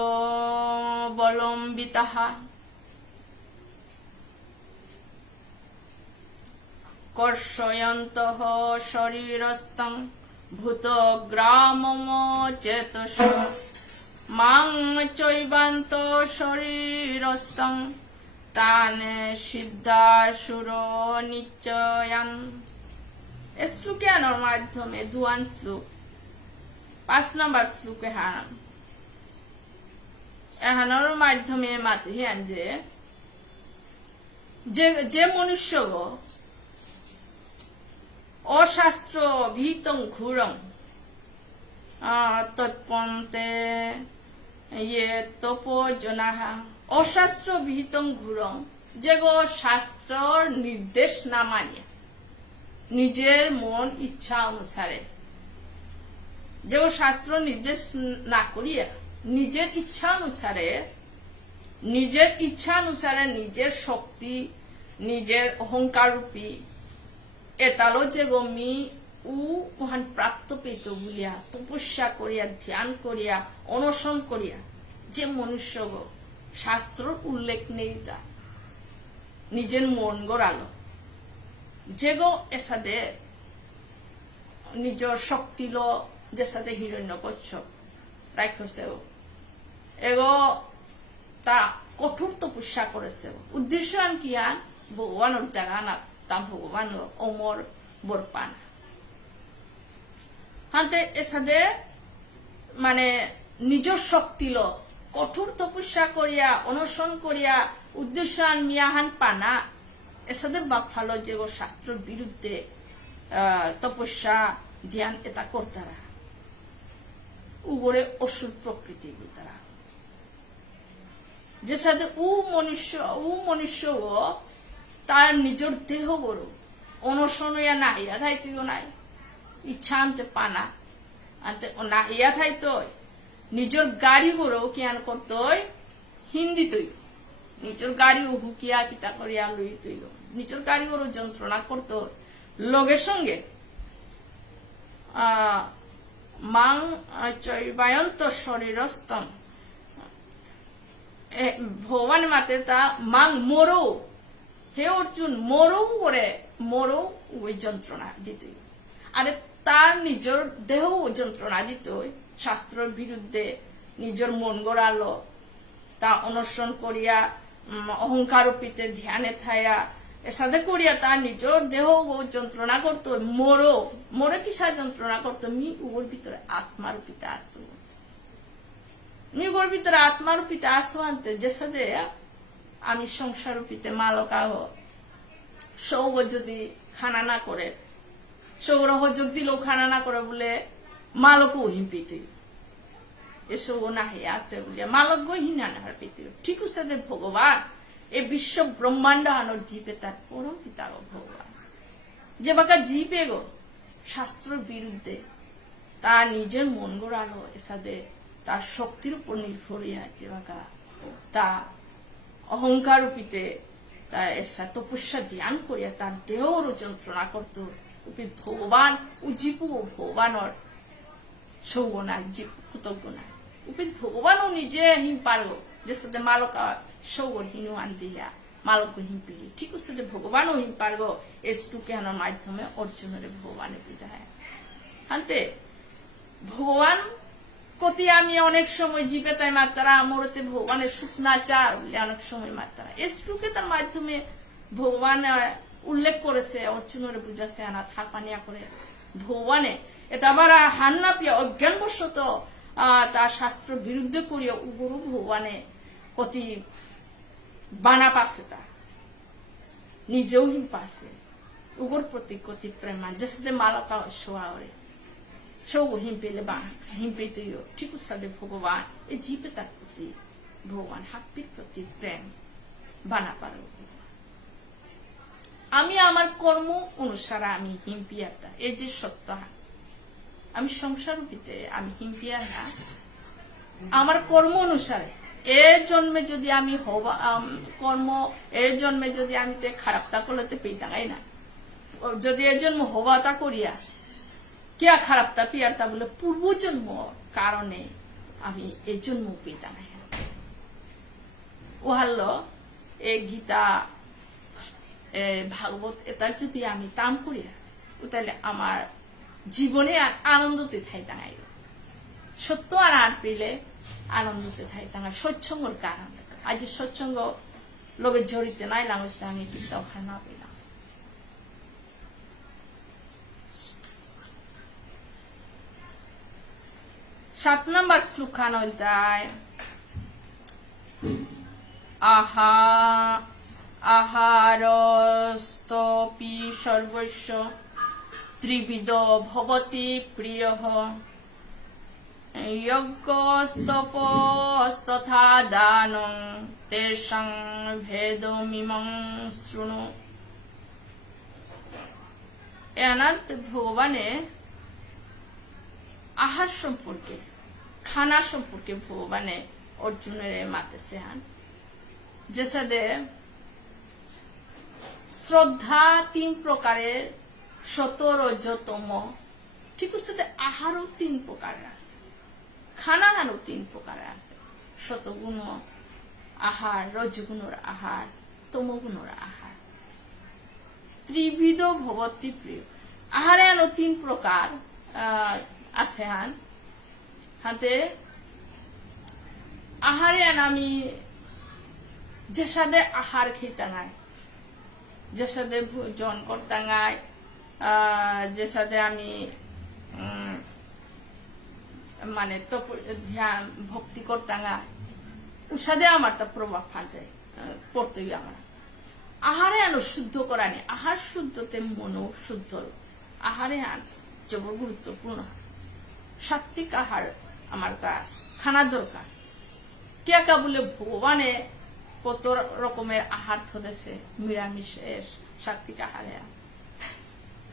বলম্বিতাঃ কর্ষয়ন্তঃ শরীরস্থং ভূতগ্রামম চেতস মাং চৈবান্ত শরীরস্থং তানে সিদ্ধাসুর নিশ্চয়ান শ্লোকে আনার মাধ্যমে দুয়ান শ্লোক 5 নম্বর শ্লোকে হারাম এহানোর মাধ্যমে মাতি হিয়ান যে যে মনুষ্য গো অশাস্ত্র ভীতং ঘুরং তৎপন্তে ইয়ে তপোজনাহা অশাস্ত্র বিহিতং ঘুরং যে গো শাস্ত্রর নির্দেশ না মানিয়া নিজের মন ইচ্ছা অনুসারে যে গো শাস্ত্র নির্দেশ না করিয়া নিজের ইচ্ছা অনুসারে নিজের শক্তি নিজের অহংকার রূপী এতালো যে গো মি উ মহান প্রাপ্ত পেত বলিয়া তপস্যা করিয়া ধ্যান করিয়া অনশন করিয়া যে মনুষ্য গো শাস্ত্র উল্লেখ নেই তা নিজের মন গড়ালো যে গো এর সাথে নিজের শক্তি লো যে সাথে হিরণ্য কচ্ছ রাক্ষসেও এগো তা কঠোর তপস্যা করেছে উদ্দেশ্য আন কি আন ভগবানের জায়গা না তা ভগবান অমর বরপান হাতে এর সাথে মানে নিজের শক্তি লো কঠোর তপস্যা করিয়া অনশন করিয়া উদ্দেশ্য আন মিয়াহান পানা এর সাথে বাপ ফালো যে গো শাস্ত্রের বিরুদ্ধে তপস্যা ধ্যান এটা করতারা উগরে অসুর প্রকৃতি তারা যে সাথে উ মনুষ্য গো তার নিজের দেহ বড় অনশন হইয়া নাহিয়া থাইতেও নাই ইচ্ছা আনতে পানা আনতে নাহিয়া থাইতো নিজের গাড়ি বড় কিয়ান করতো হিন্দি তৈব নিজের গাড়ি হুকিয়া কিতা করিয়া লই তৈব নিজের গাড়ি বড় যন্ত্রণা করতো লগের সঙ্গে মাং চৈবায়ন্ত শরীরস্তম ভগবান মাতে তা মাং মরো হে অর্জুন মরো ওই যন্ত্রণা দিত আরে তার নিজের দেহ যন্ত্রণা দিত শাস্ত্রের বিরুদ্ধে নিজের মন গড়ালো তা অনশন করিয়া অহংকার রূপীতে ধ্যানে থায়া সাথে করিয়া তার নিজের দেহ যন্ত্রণা করতো মরে কিসা যন্ত্রণা করতো মি ওর ভিতরে আত্মারূপীতে আসো মি ওর ভিতরে আত্মারূপীতে আসো আনতে যে সাথে আমি সংসার রূপীতে মালকা সৌব যদি খানা না করে সৌরহ যোগ দিলেও খানা না করে বলে মালকও হিম্পিতে এসব না হয়ে আসে বলিয়া মালক হিনা না পেতে ঠিক সাথে ভগবান এই বিশ্ব ব্রহ্মাণ্ড আনোর জীবে তার পরম পিতা ভগবান যে বাকা জীবে গো শাস্ত্রের বিরুদ্ধে তার নিজের মন গড়ালো এর সাথে তার শক্তির উপর নির্ভর হইয়া যে বাকা তা অহংকার রূপীতে তা এর সাথে তপস্যা ধ্যান করিয়া তার দেহর যন্ত্রণা করতো ভগবান উজিপু ভগবানর সৌগ নাই জীব কৃতজ্ঞ নাই উপিত ভগবানও নিজে হিম পারো যে সাথে মালকা সৌগর হিনু আন দিয়া মালক হিম পিলি ঠিক আছে যে ভগবানও হিম পারগো এসটু কেনার মাধ্যমে অর্জুনের ভগবানের পূজা হয় হান্তে ভগবান কতি আমি অনেক সময় জীবে তাই মাত্রা আমরতে ভগবানের শুকনাচার বলে অনেক সময় মাত্রা এসটুকে তার মাধ্যমে ভগবান উল্লেখ করেছে অর্জুনের বুঝাছে আনা থাপানিয়া করে ভগবানে এটা আবার হান্না পিয়া অজ্ঞানবশত তার শাস্ত্র বিরুদ্ধে করিয়া উগুরু ভগবানে কতি বানা পাশে তা নিজেও হিম পাশে উগর প্রতি কতি প্রেমান যে সাথে মালকা শোয়ারে সৌ হিম পেলে বা হিম পেতেও ঠিক সাথে ভগবান এই জীবে তার প্রতি ভগবান হাপ্পির প্রতি প্রেম বানা পারো আমি আমার কর্ম অনুসারে আমি হিমপিয়াতা এই যে সত্য আমি সংসার রূপীতে আমি হিমপিয়া না আমার কর্ম অনুসারে এর জন্মে যদি আমি কর্ম এর জন্মে যদি আমি খারাপটা করলে পেতাঙাই না যদি এর জন্ম হবাতা করিয়া কে খারাপটা পিয়ারতা বলে পূর্বজন্ম কারণে আমি এই জন্ম পেতাঙাই ও হারলো এ গীতা ভাগবত এটা যদি আমি তাম করিয়া তাহলে আমার জীবনে আর আনন্দতে থাই তাঙাই সত্য আর পেলে আনন্দতে থাই তাঙা সৎসঙ্গর কারণ আজ সৎসঙ্গ লোকের জড়িতে নাই লাগছে আমি কিন্তু ওখানে না পেলাম 7 নম্বর শ্লোকান হইতায় আহা আহারস্তপি সর্বস্ব ত্রিবিধ ভবতি প্রিয়ঃ যজ্ঞস্তপস্তথা দানং তেষাং ভেদমিমং শৃণু। এনাথ ভগবানে আহার সম্পর্কে, খানা সম্পর্কে ভগবানে অর্জুনের মাতেছে হান যে সাথে শ্রদ্ধা 3 প্রকারের, সত রজতম, ঠিক আছে, আহারও 3 প্রকারের আছে, খানারও 3 প্রকারের আছে, শতগুণ আহার, রজগুণর আহার, তমগুণর আহার। ত্রিবিধ ভবতি প্রিয়, আহারে আনো 3 প্রকার আছে হান হাতে। আহারে আন আমি যে সাথে আহার খেতে নাই, যে সাথে ভোজন করতে নাই, যে সাথে আমি মানে ধ্যান ভক্তি করতে নাই, ওর সাথে আমার তা প্রভাব ফাঁতে পড়তে আমার। আহারে আনো শুদ্ধ করা নেই, আহার শুদ্ধতে মনও শুদ্ধ, আহারে আন যব গুরুত্বপূর্ণ। সাত্বিক আহার আমার তা খানা দরকার। কে কা বলে ভগবানে কত রকমের আহার থদেছে, নিরামিষের সাত্বিক আহারে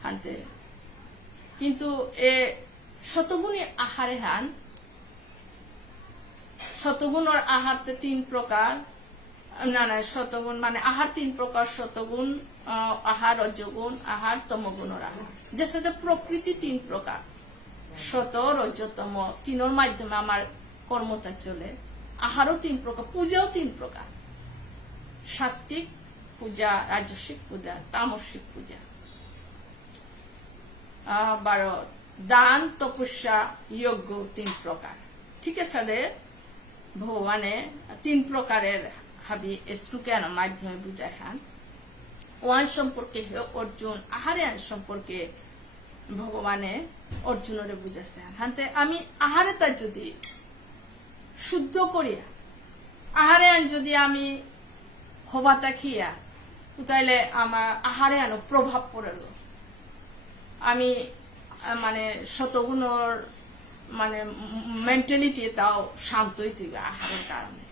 হানতে, কিন্তু এ শতগুণী আহারে হান, শতগুণর আহারতে 3 প্রকার, না না শতগুণ মানে আহার 3 প্রকার, শতগুণ আহার, রজগুণ আহার, তমগুণর আহার। যে সাথে প্রকৃতি 3 প্রকার, শত রজতম, 3 মাধ্যমে আমার কর্মটা চলে। আহারও 3 প্রকার, পূজাও 3 প্রকার, সাত্বিক পূজা, রাজস্বিক পূজা, তামসিক পূজা। 12 দান, তপস্যা, যজ্ঞ 3 প্রকার। ঠিক আছে, ভগবানে 3 প্রকারের হাবি শ্লোকের মাধ্যমে বুঝা খান। ওয়ান সম্পর্কে অর্জুন আহারে সম্পর্কে ভগবানে অর্জুনরে বুঝাছে হানতে। আমি আহারে তার যদি শুদ্ধ করিয়া, আহারে যদি আমি হবাটা খিয়া, তাইলে আমার আহারে আনো প্রভাব পড়ল। আমি মানে শতগুণর মানে মেন্টালিটি তাও শান্ত হইতে আহারের কারণে।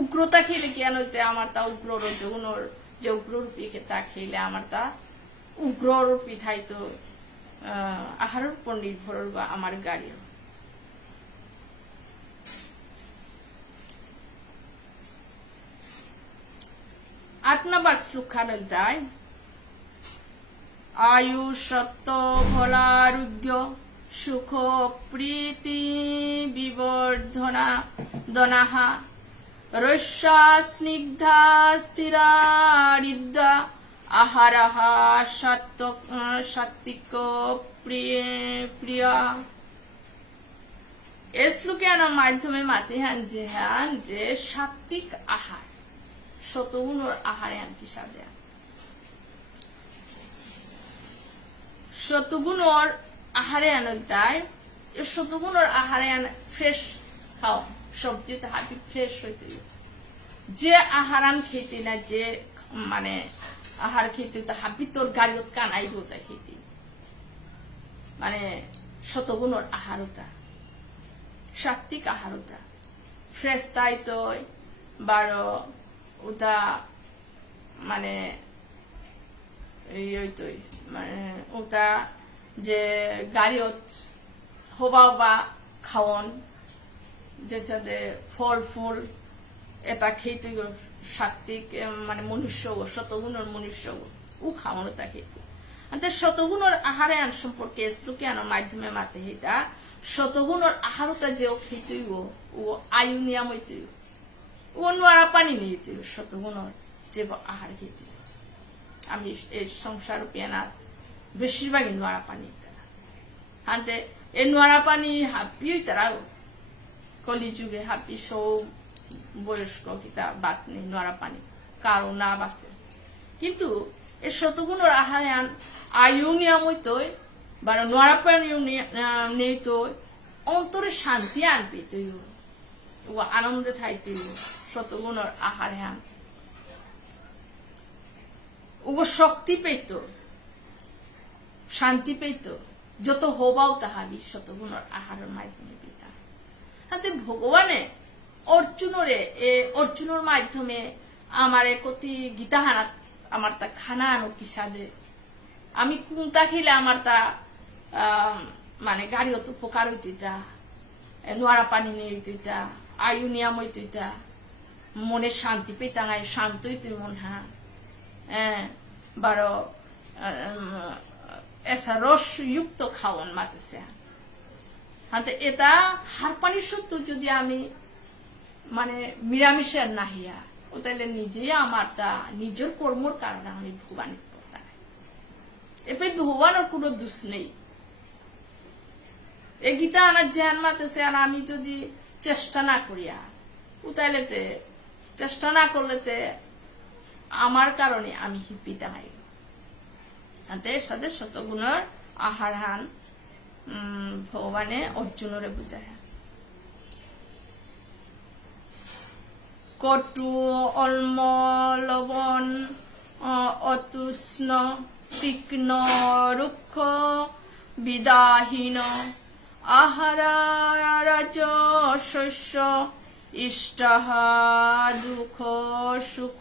উগ্রতা খেলে কি হইতে আমার তা উগ্র রজগুণর যে উগ্র রূপী তা খেলে আমার তা উগ্র রূপী থাইতো আহারের উপর নির্ভর আমার গাড়িও। 8 নম্বর শ্লোক খানদায় আয়ুষত্ব ভলারোগ্য সুখ প্রীতি বিবর্ধনা দনাহা রস্যা স্নিগ্ধা স্থিরারিদ্যা আহারাহা সাত্বিক প্রিয়া। এই শ্লোকের মাধ্যমে মাতে হান যে সাত্বিক আহার, শতগুণর আহারে আন কি সাথে শতগুণর আহারে আনন্দায়, শতগুণর আহারে আন ফ্রেশ খাওয়া, সবজি তো হাবি ফ্রেশ হইতে, যে আহার আন খেতে না, যে মানে আহার খেতে তো হাবি তোর গাড়িত কানাইব তা খেতে, মানে শতগুণর আহারতা, সাত্বিক আহারতা ফ্রেশ তাই তো 12 ওটা মানে মানে ওটা যে গাড়িত হবা বা খাওয়ন, যে সাথে ফল ফুল এটা খেতে সাত্বিক মানে মনুষ্য, শতগুণর মনুষ্য ও খাওয়ানো তা খেতে। শতগুণর আহারে আন সম্পর্কে শ্লোকে আনার মাধ্যমে মাতে হেতা শতগুণর আহারটা যে খেতে ও আয়ু নিয়ামত ও নোয়ারা পানি নিতে শতগুণর যে আহার খেতে। আমি এই সংসার পেনা বেশিরভাগই নোয়ারা পানি তারা হাতে, এই নোয়ারা পানি হাপি তারা কলিযুগে হাপি সব বয়স্ক কিতা বাত নেই নোয়ারা পানি কারো না বাসে, কিন্তু এই শতগুণর আহারে আন আয়ু নিয়ামত বা নোয়ারা পানি নেই তো অন্তরে শান্তি আনবি তুই, ও আনন্দে থাইতে শতগুণর আহার হ্যান উগো শক্তি পেত, শান্তি পেত, যত হবাও তাহাবি শতগুণর আহারের মাধ্যমে পেতা। হাতে ভগবানে অর্জুনরে অর্জুনের মাধ্যমে আমার কতি গীতাহানা আমার তা খানা আনো কি সাদে আমি কুমতা খেলে আমার তা মানে গাড়ি অত উপকার হইতা, নোয়ারা পানি নিয়ে হইতা, আয়ু নিয়াম হইতা, মনে শান্তি পেতা গায়ে শান্ত হইতে মন হ্যাঁ বারো এসা রসযুক্ত খাওয়ান মাতেছে। হাতে এটা হার পানির সত্য যদি আমি মানে নিরামিষের নাহিয়া ও তাহলে নিজেই আমার তা নিজের কর্মর কারণে আমি ভগবানের পড়তাম। এবার ভগবানের কোনো দোষ নেই। এই গীতা আনার জ্ঞান মাতেছে আর আমি যদি চেষ্টা না করিয়া ও তাইলে চেষ্টা না করলেতে আমার কারণে আমি হিপিতা নাই। সাথে শতগুণের আহার হান ভগবানে অর্জুনরে বুঝায়। কটু অলম লবণ অতুষ্ণ তীক্ষ্ণ রুক্ষ বিদাহীন আহারাজ শস্য ইষ্টহা দুঃখ সুখ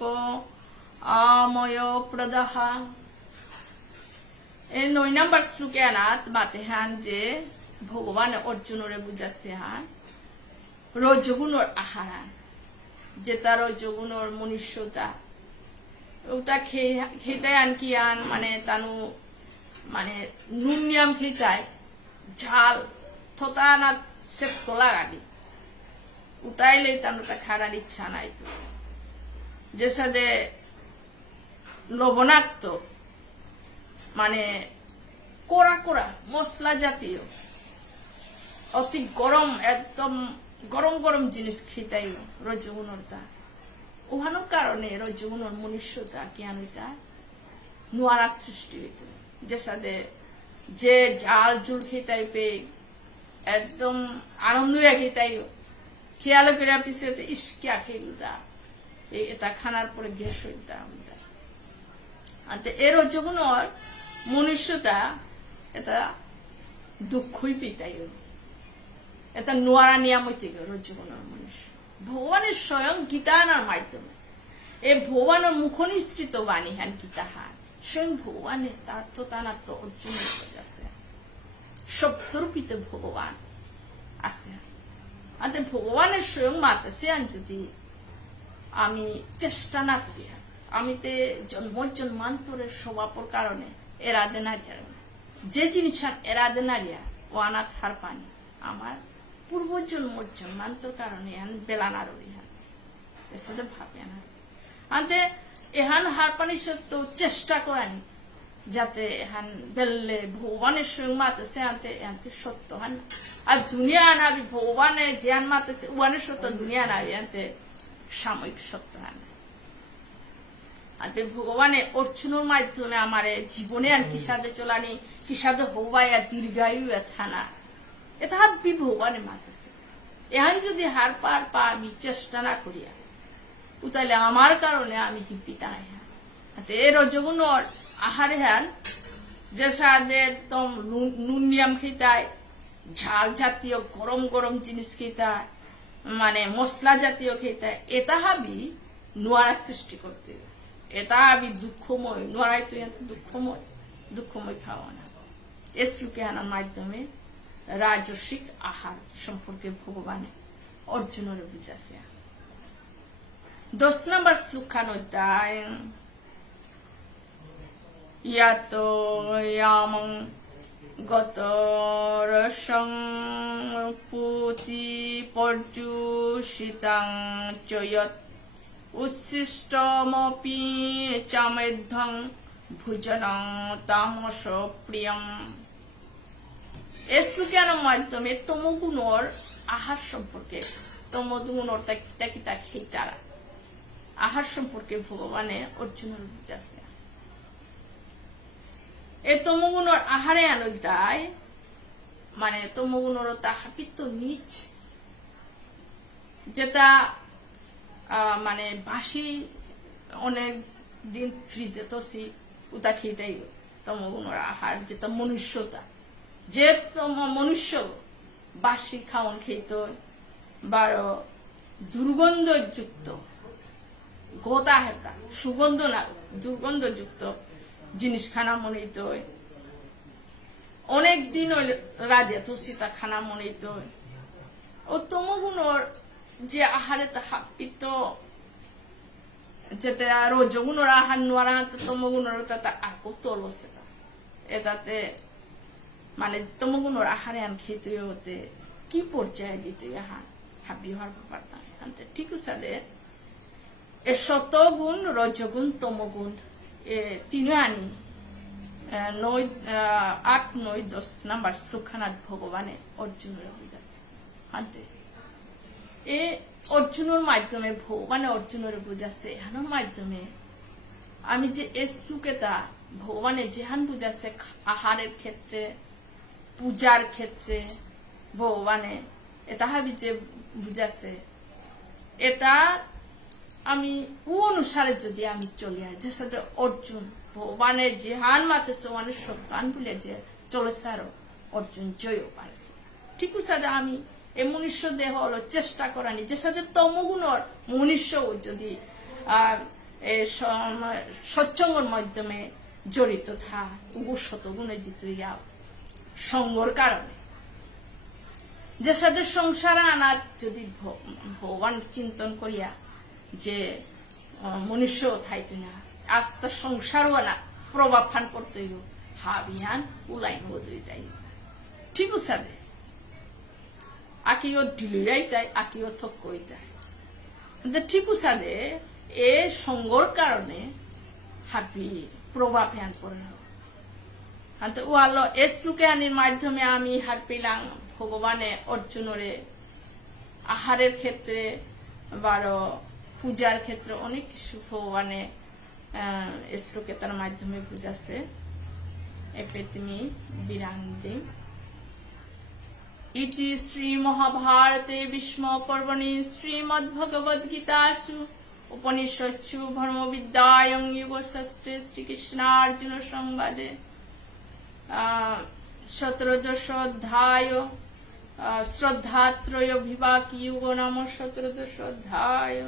আময় প্রদাহা। এই 9 নম্বর শ্লোকে আনাত মাতে হান যে ভগবান অর্জুনরে বুঝাছে হান রজগুণর আহার যেটা রজগুণর মনুষ্যতা ওটা খেতে আন কি আন মানে তানু মানে নুন নিয়াম খেতায় ঝাল থতা না সেপ তোলা গাড়ি উতাইলে তানুটা খারার ইচ্ছা নাই তো যে সাথে লবণাক্ত মানে কোরা কোরা মশলা জাতীয় অতি গরম একদম গরম গরম জিনিস খেতাই রজগুণরতা ওহানোর কারণে রজগুণর মনুষ্যতা জ্ঞান হইতা নোয়ারা সৃষ্টি হইত। যে সাথে যে জাল জুল খেতাই পে একদম আনন্দ খেতাই খেয়াল করে পিছিয়ে ইস্কিয়া খেলতা এটা খানার পরে গ্যাস হইতাম। এর রজগুণর মনুষ্যতা এটা দুঃখই পেতাই এটা নোয়ারা নিয়ামতে রজগুণর মনুষ্য ভগবানের স্বয়ং গীতা আনার মাধ্যমে এই ভগবানের মুখনিসৃত বাণী হ্যান গীতা হান স্বয়ং ভগবানের তার তো তানার তো অর্জুন আছে সপ্তরূপিত ভগবান আছে। আর ভগবানের স্বয়ং মাতাছে আন যদি আমি চেষ্টা না করি আমি তে জন্মান্তরের স্বভাবর কারণে এরাদে নারিয়া যে জিনিস এরাদে নারিয়া ও আনাথ হার পানি আমার পূর্বজন্মান্তর কারণে বেলানার এর সাথে ভাবে আনতে এহান হার পানি সত্য চেষ্টা করানি যাতে এহান বেললে ভগবানের স্বয়ং মাতেছে আনতে আনতে সত্য হান আর দুনিয়া আনাবি ভগবানে জ্ঞান মাতেছে ওয়ানের সত্য দুনিয়া আনাবি আনতে সাময়িক সত্য হান আনতে ভগবানে অর্চুনের মাধ্যমে আমার জীবনে আর কিসাদে চলানি কিসাদে হবাই আর দীর্ঘায়ু থানা এটা হাবি ভগবানে মাতেছে এহান যদি হার পার পা আমি চেষ্টা না করিয়া তাহলে আমার কারণে আমি হিপিতা নাই এর রজগুণর আহারে হান যে সাদে তোম নুন নিয়াম খেতায় ঝাল জাতীয় গরম গরম জিনিস খেতায় মানে মশলা জাতীয় খেতায় এটা হাবি নোয়ারা সৃষ্টি করতে এটা হাবি দুঃখময় নোয়ারাই তো দুঃখময় খাওয়া না এ শ্লোকে আনার মাধ্যমে রাজসিক আহার সম্পর্কে ভগবানে অর্জুনের বুঝাছে। 10 নম্বর শ্লোকান অধ্যায় ইয়াতো ইয়ামং গতরসং পুতি পর্যুষিতাং চয়ত উচ্ছিষ্টমপি চামেদ্ধং ভুজনং তামস প্রিয়ম। এই শ্লোকানের মাধ্যমে তমগুণর আহার সম্পর্কে তমগুণর কিতা খেতারা আহার সম্পর্কে ভগবানে অর্জুনের বুঝাছে। এই তমগুণর আহারে আনন্দায় মানে তমগুণর তাহাপিত নিচ যেটা মানে বাসি অনেক দিন ফ্রিজে তসি উতা খেতেই তমগুণর আহার যেটা মনুষ্যতা যে মনুষ্য বাসি খাওন খেত বারো দুর্গন্ধযুক্ত গোতা হেতা সুগন্ধ না দুর্গন্ধযুক্ত জিনিস খানা মনিত অনেক দিন ওই রাধে তুষিতা খানা মনিত ও তমগুণর যে আহারে তাহা পিত যেতে রজগুণর আহার নোয়ারা তমগুণর তা আর কত সেটা এটাতে মানে তমগুণর আহারে আন খেতে হতে কি পর্যায়ে যেত আহার হাবি হওয়ার পারতাম ঠিক আছে এ শতগুণ রজগুণ তমগুণ এ তিনও আনি 8, 9, 10 নাম্বার শ্লোকখানাত ভগবানে অর্জুনের বুঝাচ্ছে হাতে এ অর্জুনের মাধ্যমে ভগবানে অর্জুনের বুঝাচ্ছে এহানোর মাধ্যমে আমি যে এ শ্লোকেটা ভগবানে যেহান বুঝাচ্ছে আহারের ক্ষেত্রে পূজার ক্ষেত্রে ভগবানে এটা হাবি যে বুঝাচ্ছে এটা আমি ও অনুসারে যদি আমি চলি আর যে সাথে অর্জুন ভগবানের যেহান মাতে সমানের সত্যান বলে যে চলেছে আরো অর্জুন জয় পারেছে ঠিক সাথে আমি এই মনুষ্য দেহ হলো চেষ্টা করানি যে সাথে তমগুণর মনুষ্য যদি সৎসঙ্গের মাধ্যমে জড়িত থা শতগুণে জিত সঙ্গর কারণে যে সাথে সংসারে আনার যদি ভগবান চিন্তন করিয়া যে মনুষ্য থাইতো না আজ তো সংসারও না প্রভাব ফান করতে হাবিহান উলাইন বদলি তাই ঠিক আছে আকিও ঢিলুয়াই তাই আকিও থকই তাই ঠিক আছে এ সঙ্গর কারণে হাবি প্রভাব হ্যান করে ওয়ালো এ শ্লোকে আনির মাধ্যমে আমি হার পেলাম ভগবানে অর্জুনরে আহারের ক্ষেত্রে বারো পূজার ক্ষেত্রে অনেক কিছু ভগবানে শ্লোকে তার মাধ্যমে বুঝাচ্ছে এপেতমি বিরাঙ্গি ইতি শ্রী মহাভারতে ভীষ্ম পর্বণি শ্রীমদ্ভগবদ্গীতাসু উপনিষৎসু ধর্মবিদ্যায়ং যোগশাস্ত্রে শ্রীকৃষ্ণার্জুন সংবাদে 17 অধ্যায় শ্রদ্ধাত্রয় বিভাগী যুগ নাম 17 অধ্যায়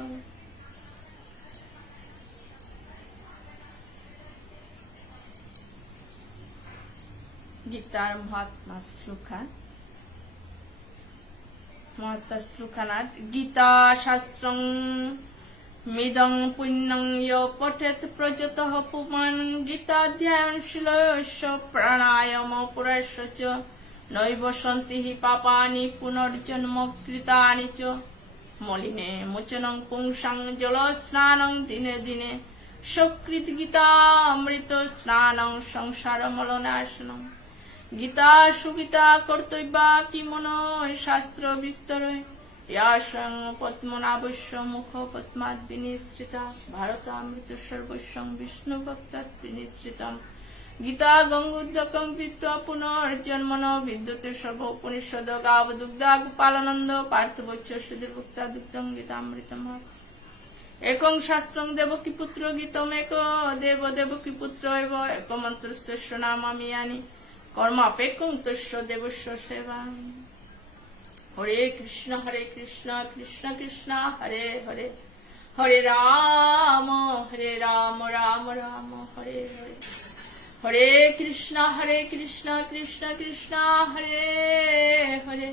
গীতার মহাত্মা শ্লোকানাথ গীতা শাস্ত্রং মিদং পুণ্যং য় পঠেত প্রযতঃ পুমান গীতাধ্যায়ং শিলস্য প্রাণায়াম পুরস্য চ নৈব সন্তি হি পাপানি পুনর্জন্ম কৃতানি চ মলিনে মোচনং পুংসাং জল স্নানং দিনে দিনে সকৃত গীতা অমৃত স্নানং সংসার মলনাশনং গীতা সুগীতা কর্তব্যা কি মনো শাস্ত্র বিস্তরে ইয়াসং পদ্মনাভস্য মুখ পদ্মাৎ বিনিসৃতা ভারতামৃত সর্বস্বং বিষ্ণু ভক্তাৎ বিনিসৃতম গীতা গঙ্গোদ্যকং পিত্বা পুনর্জন্মন বিদ্যুতে সর্ব উপনিষদ গাব দুগ্ধা গোপালানন্দ পার্থবচ্চ সুধীর্ভুক্তা দুগ্ধং গীতামৃতম একং শাস্ত্রং দেবকী পুত্র গীতম এক দেব দেবকী পুত্র এব এক মন্ত্রস্তস্য নামামি আনি কর্মাপেক্ষং তস্য দেবস্য সেবা হরে কৃষ্ণ কৃষ্ণ কৃষ্ণ হরে হরে হরে রাম রাম রাম হরে হরে হরে কৃষ্ণ কৃষ্ণ কৃষ্ণ হরে হরে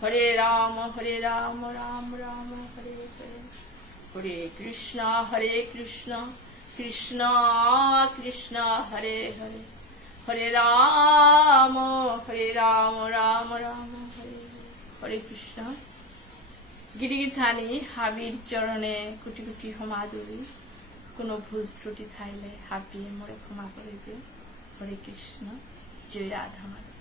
হরে রাম রাম রাম হরে হরে হরে কৃষ্ণ কৃষ্ণ কৃষ্ণ হরে হরে হরে রাম রাম রাম হরে হরে কৃষ্ণ গিরিগিথানি হাবির চরণে কোটি কোটি ক্ষমাদুরি কোনো ভুল ত্রুটি থাইলে হাবিয়ে মোরে ক্ষমা করে দিও হরে কৃষ্ণ জয় রাধা মাধব।